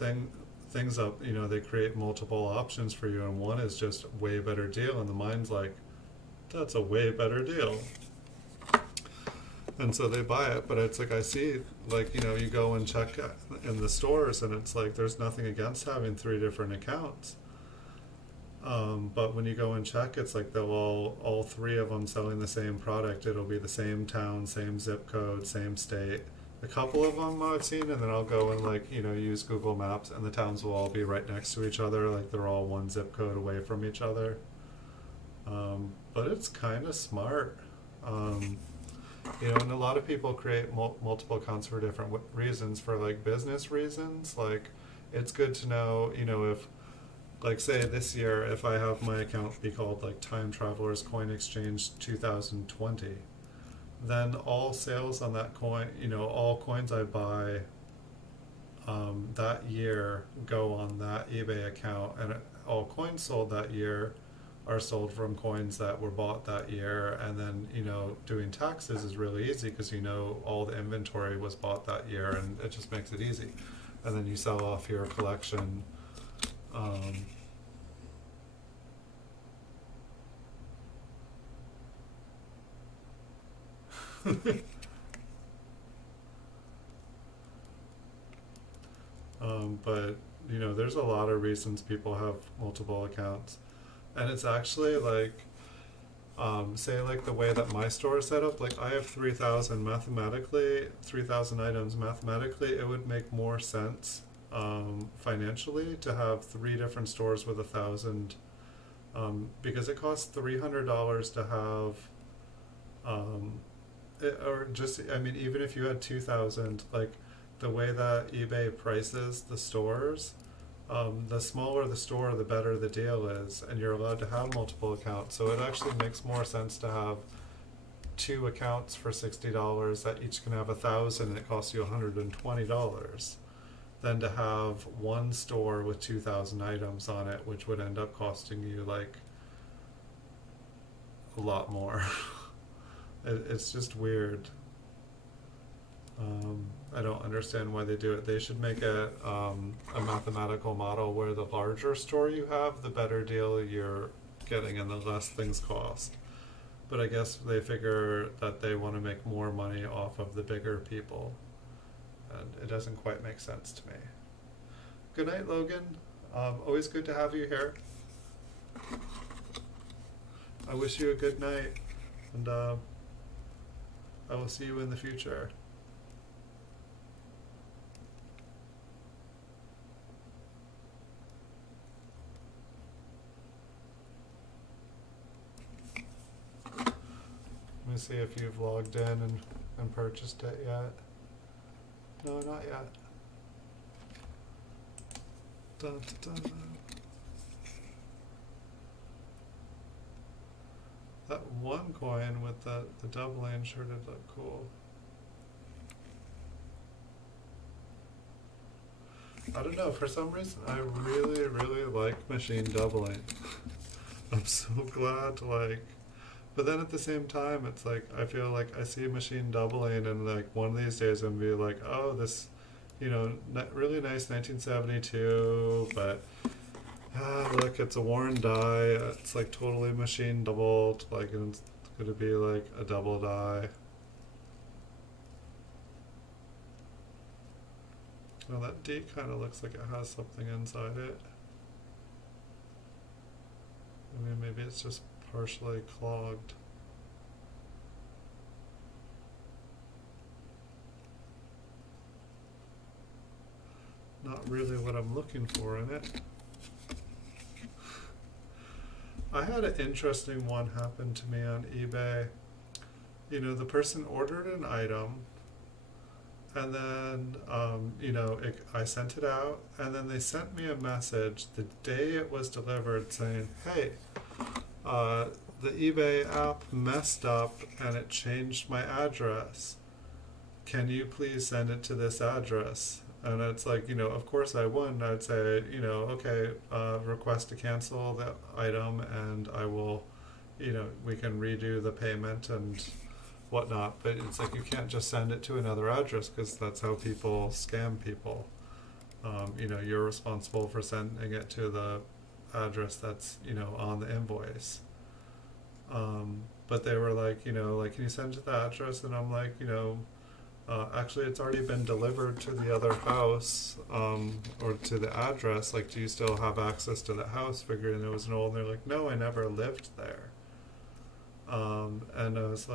things up. They create multiple options for you, and one is just way better deal, and the mine's like that's a way better deal. And so they buy it, but it's like I see, like, you go and check in the stores, and it's like there's nothing against having three different accounts. But when you go and check, it's like they'll all three of them selling the same product. It'll be the same town, same zip code, same state. A couple of them I've seen, and then I'll go and like use Google Maps, and the towns will all be right next to each other, like they're all one zip code away from each other. But it's kind of smart. And a lot of people create multiple accounts for different reasons. For like business reasons, like it's good to know, if, like, say this year, if I have my account be called like Time Travelers Coin Exchange 2020, then all sales on that coin, all coins I buy that year go on that eBay account, and all coins sold that year are sold from coins that were bought that year. And then doing taxes is really easy because all the inventory was bought that year, and it just makes it easy. And then you sell off your collection. But there's a lot of reasons people have multiple accounts. And it's actually like, say like the way that my store is set up, like I have 3,000 items. Mathematically, it would make more sense financially to have three different stores with 1,000, because it costs $300 to have, even if you had 2,000, like the way that eBay prices the stores, the smaller the store, the better the deal is, and you're allowed to have multiple accounts. So it actually makes more sense to have two accounts for $60 that each can have 1,000, and it costs you $120, than to have one store with 2,000 items on it, which would end up costing you like a lot more. It's just weird. I don't understand why they do it. They should make a mathematical model where the larger store you have, the better deal you're getting and the less things cost. But I guess they figure that they want to make more money off of the bigger people. And it doesn't quite make sense to me. Good night, Logan. Always good to have you here. I wish you a good night, and I will see you in the future. Let me see if you've logged in and purchased it yet. No, not yet. Dun, dun, dun. That one coin with the doubling sure did look cool. I don't know, for some reason I really, really like machine doubling. I'm so glad, but then at the same time, it's like, I feel like I see machine doubling, and like one of these days I'm gonna be like, oh, this, really nice 1972, but look, it's a worn die. It's like totally machine doubled, like, and it's gonna be like a double die. Well, that D kind of looks like it has something inside it. I mean, maybe it's just partially clogged. Not really what I'm looking for in it. I had an interesting one happen to me on eBay. The person ordered an item, and then, I sent it out, and then they sent me a message the day it was delivered saying, hey, the eBay app messed up and it changed my address. Can you please send it to this address? And it's like, of course I wouldn't. I'd say, okay, request to cancel the item, and I will, we can redo the payment and whatnot. But it's like, you can't just send it to another address, because that's how people scam people. You're responsible for sending it to the address that's, on the invoice. but they were like, like, can you send it to the address? And I'm like, actually, it's already been delivered to the other house, or to the address. Like, do you still have access to the house? Figuring it was an old, and they're like, no, I never lived there. And I was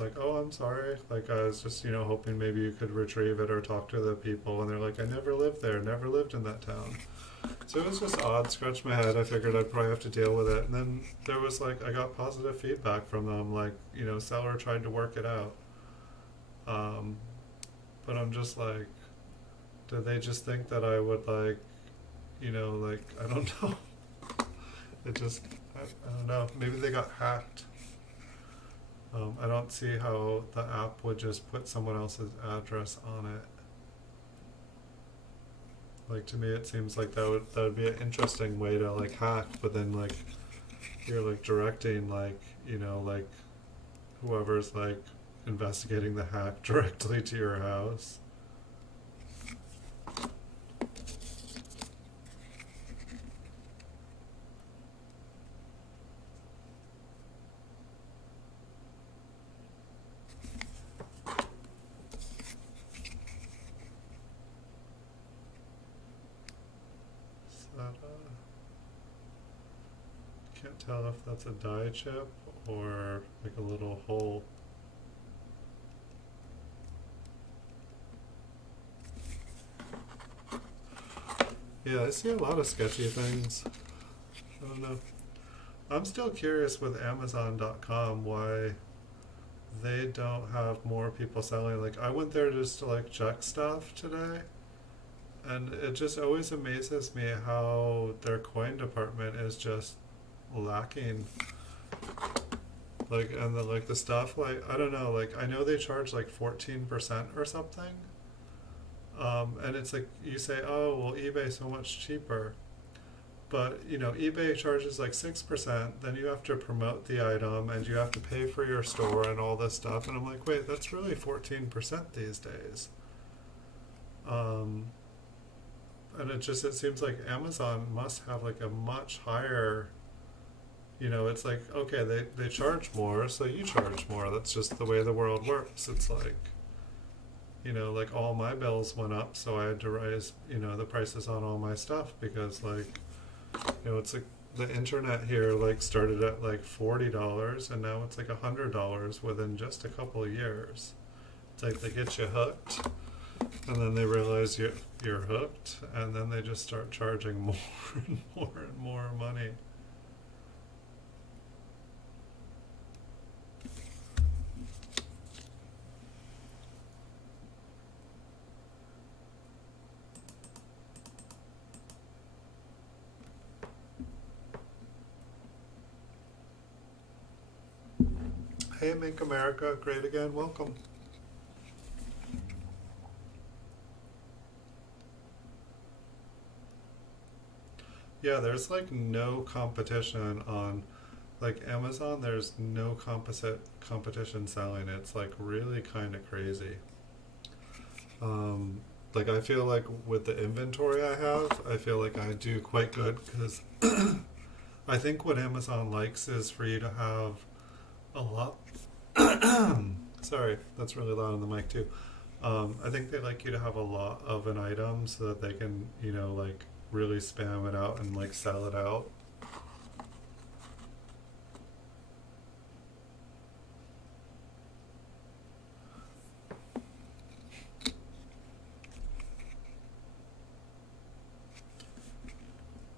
like, oh, I'm sorry. Like, I was just, hoping maybe you could retrieve it or talk to the people. And they're like, I never lived there, never lived in that town. So it was just odd. Scratched my head. I figured I'd probably have to deal with it. And then there was like, I got positive feedback from them. Like, seller tried to work it out. But I'm just like, did they just think that I would like, like, I don't know. It just, I don't know. Maybe they got hacked. I don't see how the app would just put someone else's address on it. Like, to me, it seems like that would be an interesting way to like hack, but then like you're like directing like like whoever's like investigating the hack directly to your house. Can't tell if that's a die chip or like a little hole. Yeah, I see a lot of sketchy things. I don't know. I'm still curious with Amazon.com why they don't have more people selling. Like, I went there just to like check stuff today, and it just always amazes me how their coin department is just lacking. Like, and the stuff, like, I don't know, like, I know they charge like 14% or something. And it's like, you say, oh, well, eBay's so much cheaper. But, eBay charges like 6%, then you have to promote the item, and you have to pay for your store and all this stuff. And I'm like, wait, that's really 14% these days. And it seems like Amazon must have like a much higher, it's like, okay, they charge more, so you charge more. That's just the way the world works. It's like, like all my bills went up, so I had to raise, the prices on all my stuff because like, it's like the internet here like started at like $40 and now it's like $100 within just a couple of years. It's like they get you hooked, and then they realize you're hooked, and then they just start charging more and more and more money. Hey, Make America Great Again, welcome. Yeah, there's like no competition on like Amazon. There's no composite competition selling. It's like really kind of crazy. Um, like I feel like with the inventory I have, I feel like I do quite good because I think what Amazon likes is for you to have a lot. Sorry, that's really loud on the mic too. I think they like you to have a lot of an item so that they can, like really spam it out and like sell it out.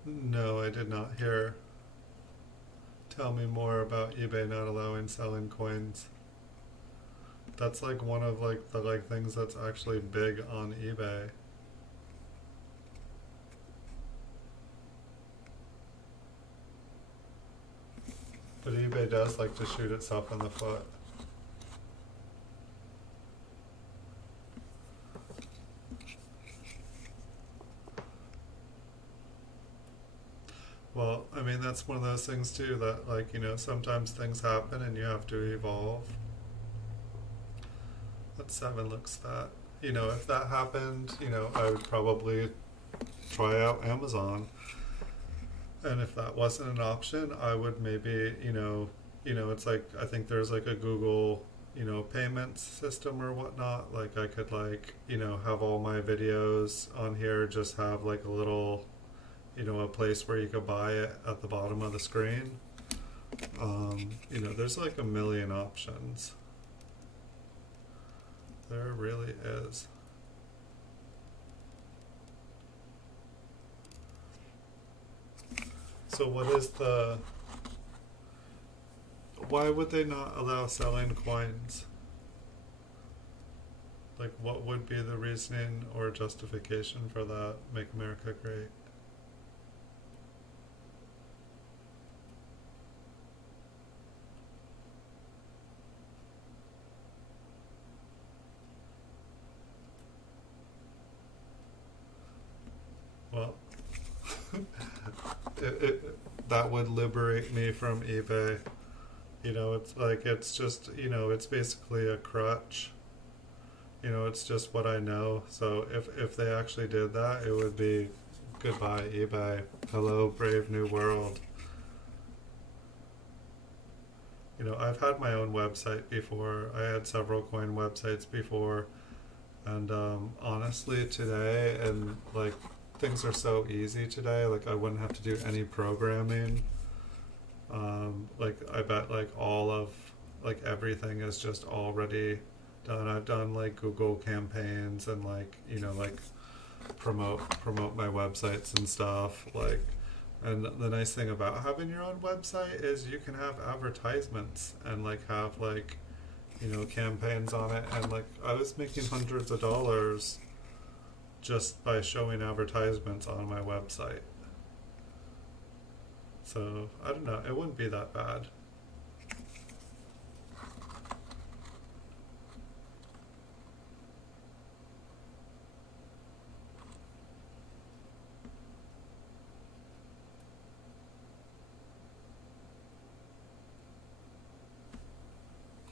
No, I did not hear. Tell me more about eBay not allowing selling coins. That's like one of like the like things that's actually big on eBay. But eBay does like to shoot itself in the foot. Well, I mean, that's one of those things too that like, sometimes things happen and you have to evolve. That 7 looks fat. If that happened, I would probably try out Amazon. And if that wasn't an option, I would maybe, it's like I think there's like a Google, payments system or whatnot. Like I could like, have all my videos on here, just have like a little, a place where you could buy it at the bottom of the screen. There's like a million options. There really is. So why would they not allow selling coins? Like, what would be the reasoning or justification for that? Make America great. Well, that would liberate me from eBay. It's like, it's just, it's basically a crutch. It's just what I know. So if they actually did that, it would be goodbye eBay. Hello, brave new world. I've had my own website before. I had several coin websites before. And honestly, today, and like, things are so easy today, like, I wouldn't have to do any programming. Like, I bet, like, like, everything is just already done. I've done, like, Google campaigns and, like, like, promote my websites and stuff. Like, and the nice thing about having your own website is you can have advertisements and, like, have, like, campaigns on it. And, like, I was making hundreds of dollars just by showing advertisements on my website. So, I don't know, it wouldn't be that bad.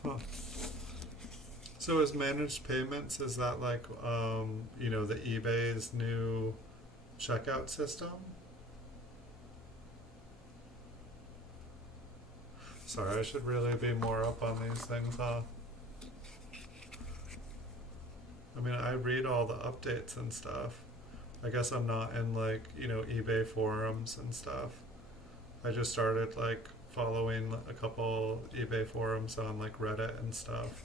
Huh. So is managed payments, is that like, the eBay's new checkout system? Sorry, I should really be more up on these things, huh? I mean, I read all the updates and stuff. I guess I'm not in like, eBay forums and stuff. I just started like following a couple eBay forums on like Reddit and stuff,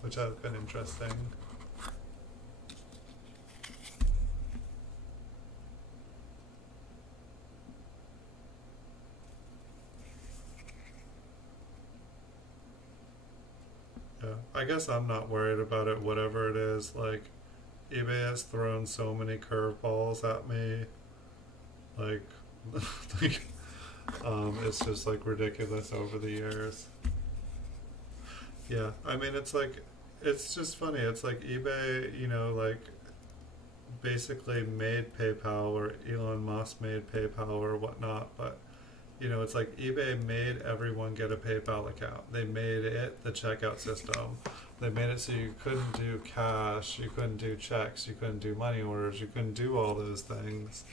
which has been interesting. Yeah, I guess I'm not worried about it, whatever it is. Like, eBay has thrown so many curveballs at me. Like, like, it's just like ridiculous over the years. Yeah, I mean, it's like, it's just funny. It's like eBay, like, basically made PayPal, or Elon Musk made PayPal or whatnot, but it's like eBay made everyone get a PayPal account. They made it the checkout system. They made it so you couldn't do cash, you couldn't do checks, you couldn't do money orders, you couldn't do all those things.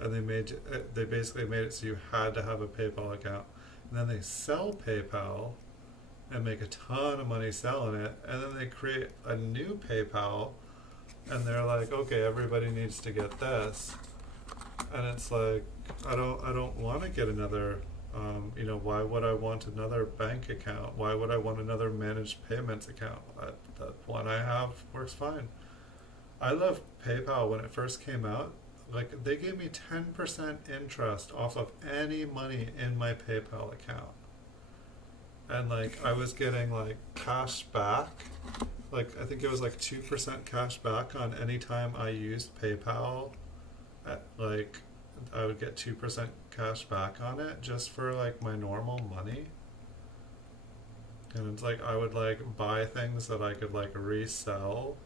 And they basically made it so you had to have a PayPal account. And then they sell PayPal and make a ton of money selling it, and then they create a new PayPal, and they're like, okay, everybody needs to get this. And it's like, I don't want to get another, why would I want another bank account? Why would I want another managed payments account? That one I have works fine. I love PayPal. When it first came out, like, they gave me 10% interest off of any money in my PayPal account. And like, I was getting like cash back. Like, I think it was like 2% cash back on any time I used PayPal. Like, I would get 2% cash back on it just for like my normal money. And it's like, I would like buy things that I could like resell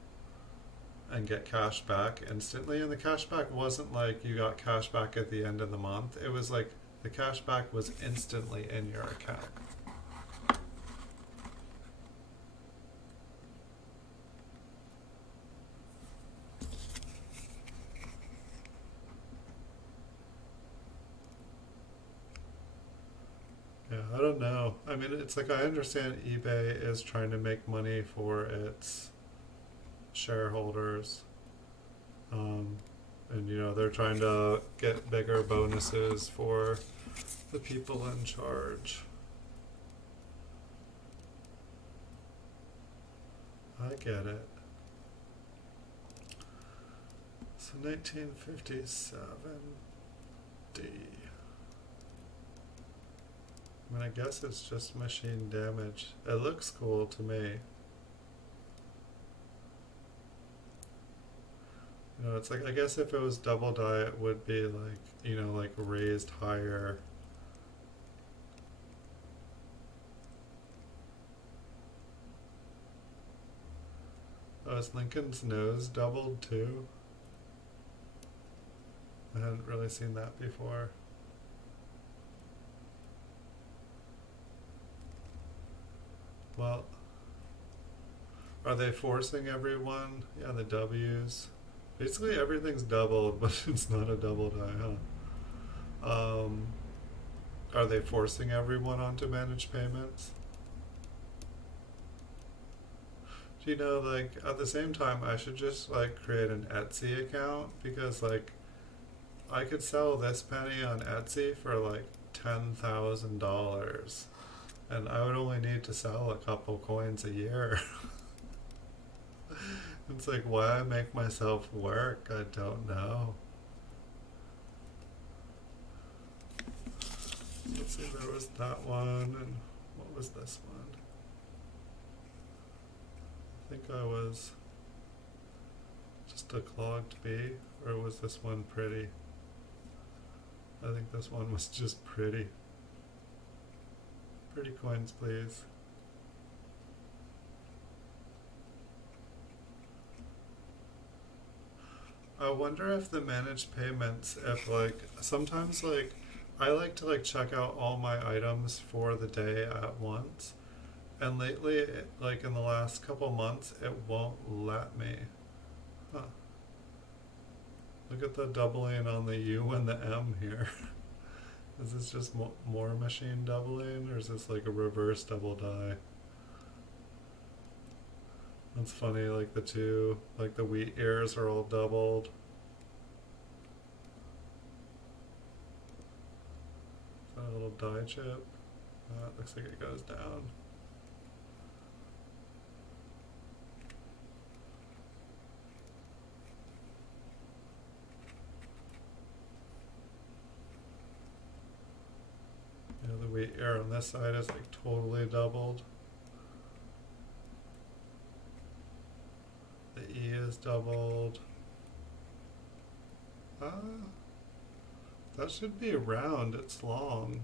and get cash back instantly. And the cash back wasn't like you got cash back at the end of the month. It was like the cash back was instantly in your account. Yeah, I don't don't know. I mean, it's like I understand eBay is trying to make money for its shareholders. Um, and they're trying to get bigger bonuses for the people in charge. I get it. So 1957 D. I mean, I guess it's just machine damage. It looks cool to me. It's like, I guess if it was double die, it would be like, like raised higher. Oh, is Lincoln's nose doubled too? I hadn't really seen that before. Well, are they forcing everyone? Yeah, the W's. Basically everything's doubled, but it's not a double die, huh? Are they forcing everyone onto managed payments? Do like, at the same time, I should just, like, create an Etsy account, because, like, I could sell this penny on Etsy for, like, $10,000, and I would only need to sell a couple coins a year. It's like, why I make myself work, I don't know. Let's see, there was that one, and what was this one? I think I was just a clogged bee, or was this one pretty? I think this one was just pretty. Pretty coins, please. I wonder if the managed payments, if like, sometimes like, I like to like check out all my items for the day at once. And lately, like in the last couple months, it won't let me. Huh. Look at the doubling on the U and the M here. Is this just more machine doubling, or is this like a reverse double die? That's funny, like the two, like the wheat ears are all doubled. Is that a little die chip? It looks like it goes down. The wheat ear on this side is like totally doubled. The E is doubled. That should be round, it's long.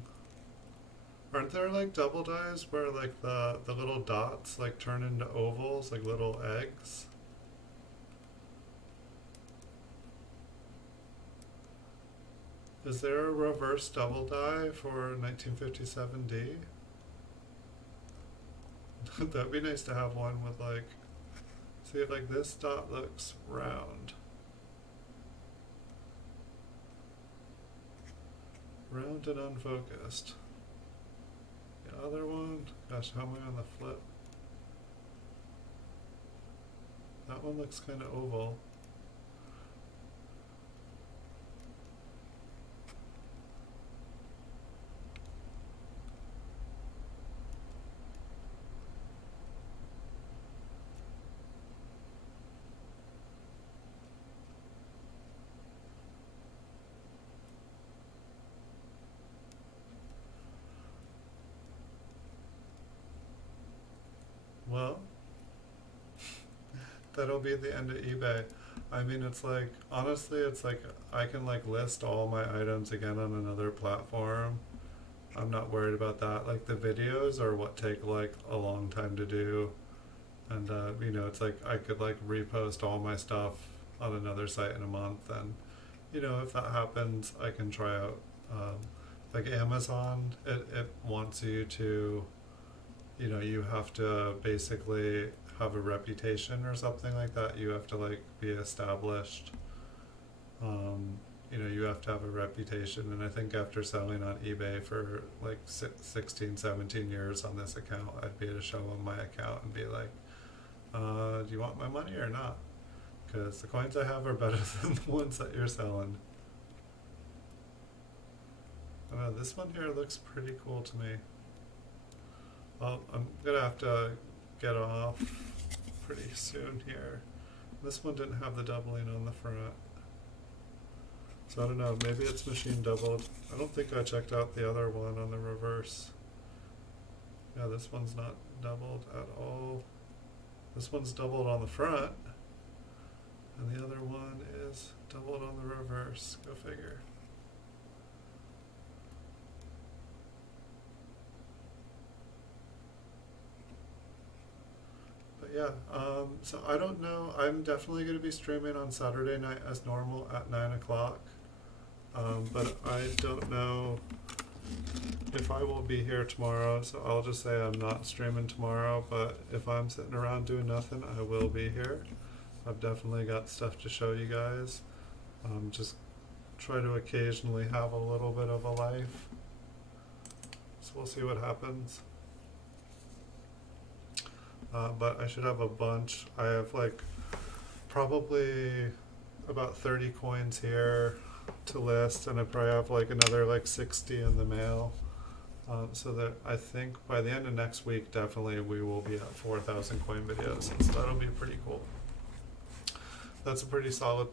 Aren't there like double dies where like the little dots like turn into ovals, like little eggs? Is there a reverse double die for 1957D? That'd be nice to have one with like, see, like this dot looks round. Round and unfocused. The other one, gosh, how am I on the flip? That one looks kind of oval. Well, that'll be the end of eBay. I mean, it's like, honestly, it's like I can like list all my items again on another platform. I'm not worried about that. Like the videos are what take like a long time to do. And, it's like I could like repost all my stuff on another site in a month. And, if that happens, I can try out, like Amazon, it wants you to, you have to basically have a reputation or something like that. You have to like be established. you know, you have to have a reputation, and I think after selling on eBay for like 16, 17 years on this account, I'd be able to show them my account and be like, do you want my money or not? Because the coins I have are better than the ones that you're selling. This one here looks pretty cool to me. Well, I'm gonna have to get off pretty soon here. This one didn't have the doubling on the front. So I don't know, maybe it's machine doubled. I don't think I checked out the other one on the reverse. Yeah, this one's not doubled at all. This one's doubled on the front, and the other one is doubled on the reverse. Go figure. But yeah, so I don't know. I'm definitely going to be streaming on Saturday night as normal at 9 o'clock. But I don't know if I will be here tomorrow, so I'll just say I'm not streaming tomorrow, but if I'm sitting around doing nothing, I will be here. I've definitely got stuff to show you guys. Just try to occasionally have a little bit of a life. So we'll see what happens. But I should have a bunch. I have like probably about 30 coins here to list, and I probably have like another like 60 in the mail. So that I think by the end of next week, definitely we will be at 4,000 coin videos. So that'll be pretty cool. That's a pretty solid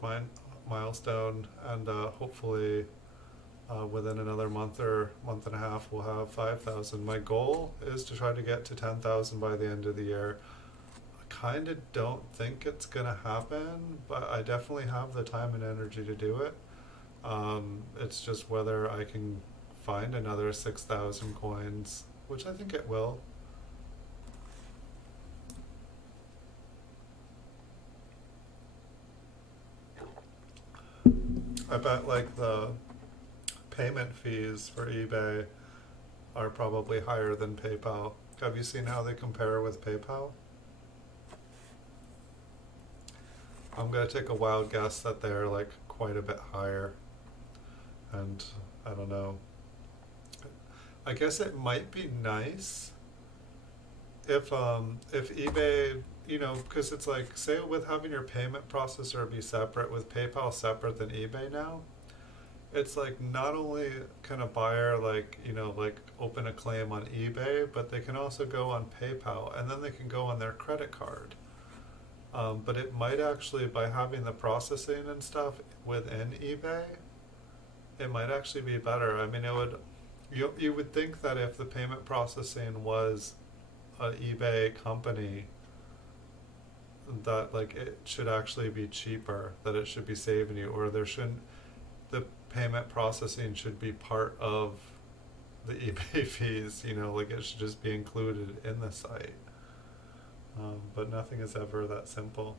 milestone, and hopefully within another month or month and a half, we'll have 5,000. My goal is to try to get to 10,000 by the end of the year. I kind of don't think it's gonna happen, but I definitely have the time and energy to do it. It's just whether I can find another 6,000 coins, which I think it will. I bet like the payment fees for eBay are probably higher than PayPal. Have you seen how they compare with PayPal? I'm gonna take a wild guess that they're like quite a bit higher. And I don't know. I guess it might be nice if eBay, you know, because it's like, say with having your payment processor be separate, with PayPal separate than eBay now, it's like not only can a buyer like, you know, like open a claim on eBay, but they can also go on PayPal, and then they can go on their credit card. But it might actually, by having the processing and stuff within eBay, it might actually be better. I mean, it would, you would think that if the payment processing was an eBay company, that like it should actually be cheaper, that it should be saving you, or there shouldn't, the payment processing should be part of the eBay fees, you know, like it should just be included in the site. But nothing is ever that simple.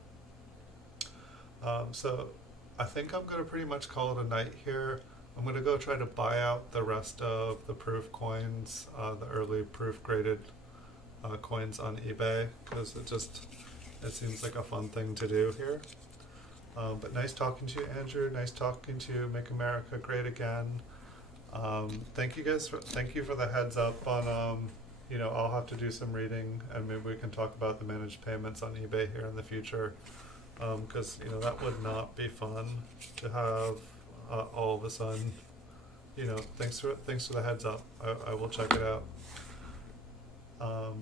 So I think I'm going to pretty much call it a night here. I'm going to go try to buy out the rest of the proof coins, the early proof graded coins on eBay, because it seems like a fun thing to do here. But nice talking to you, Andrew. Nice talking to you. Make America Great Again. Thank you guys. Thank you for the heads up on. You know, I'll have to do some reading, and maybe we can talk about the managed payments on eBay here in the future, because you know that would not be fun to have all of a sudden. You know, thanks for the heads up. I will check it out.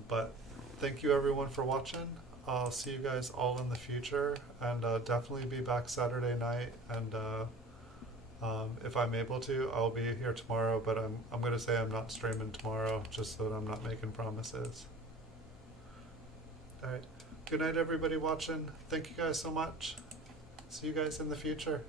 But thank you everyone for watching. I'll see you guys all in the future, and definitely be back Saturday night. And if I'm able to, I'll be here tomorrow. But I'm going to say I'm not streaming tomorrow, just so that I'm not making promises. All right. Good night, everybody watching. Thank you guys so much. See you guys in the future.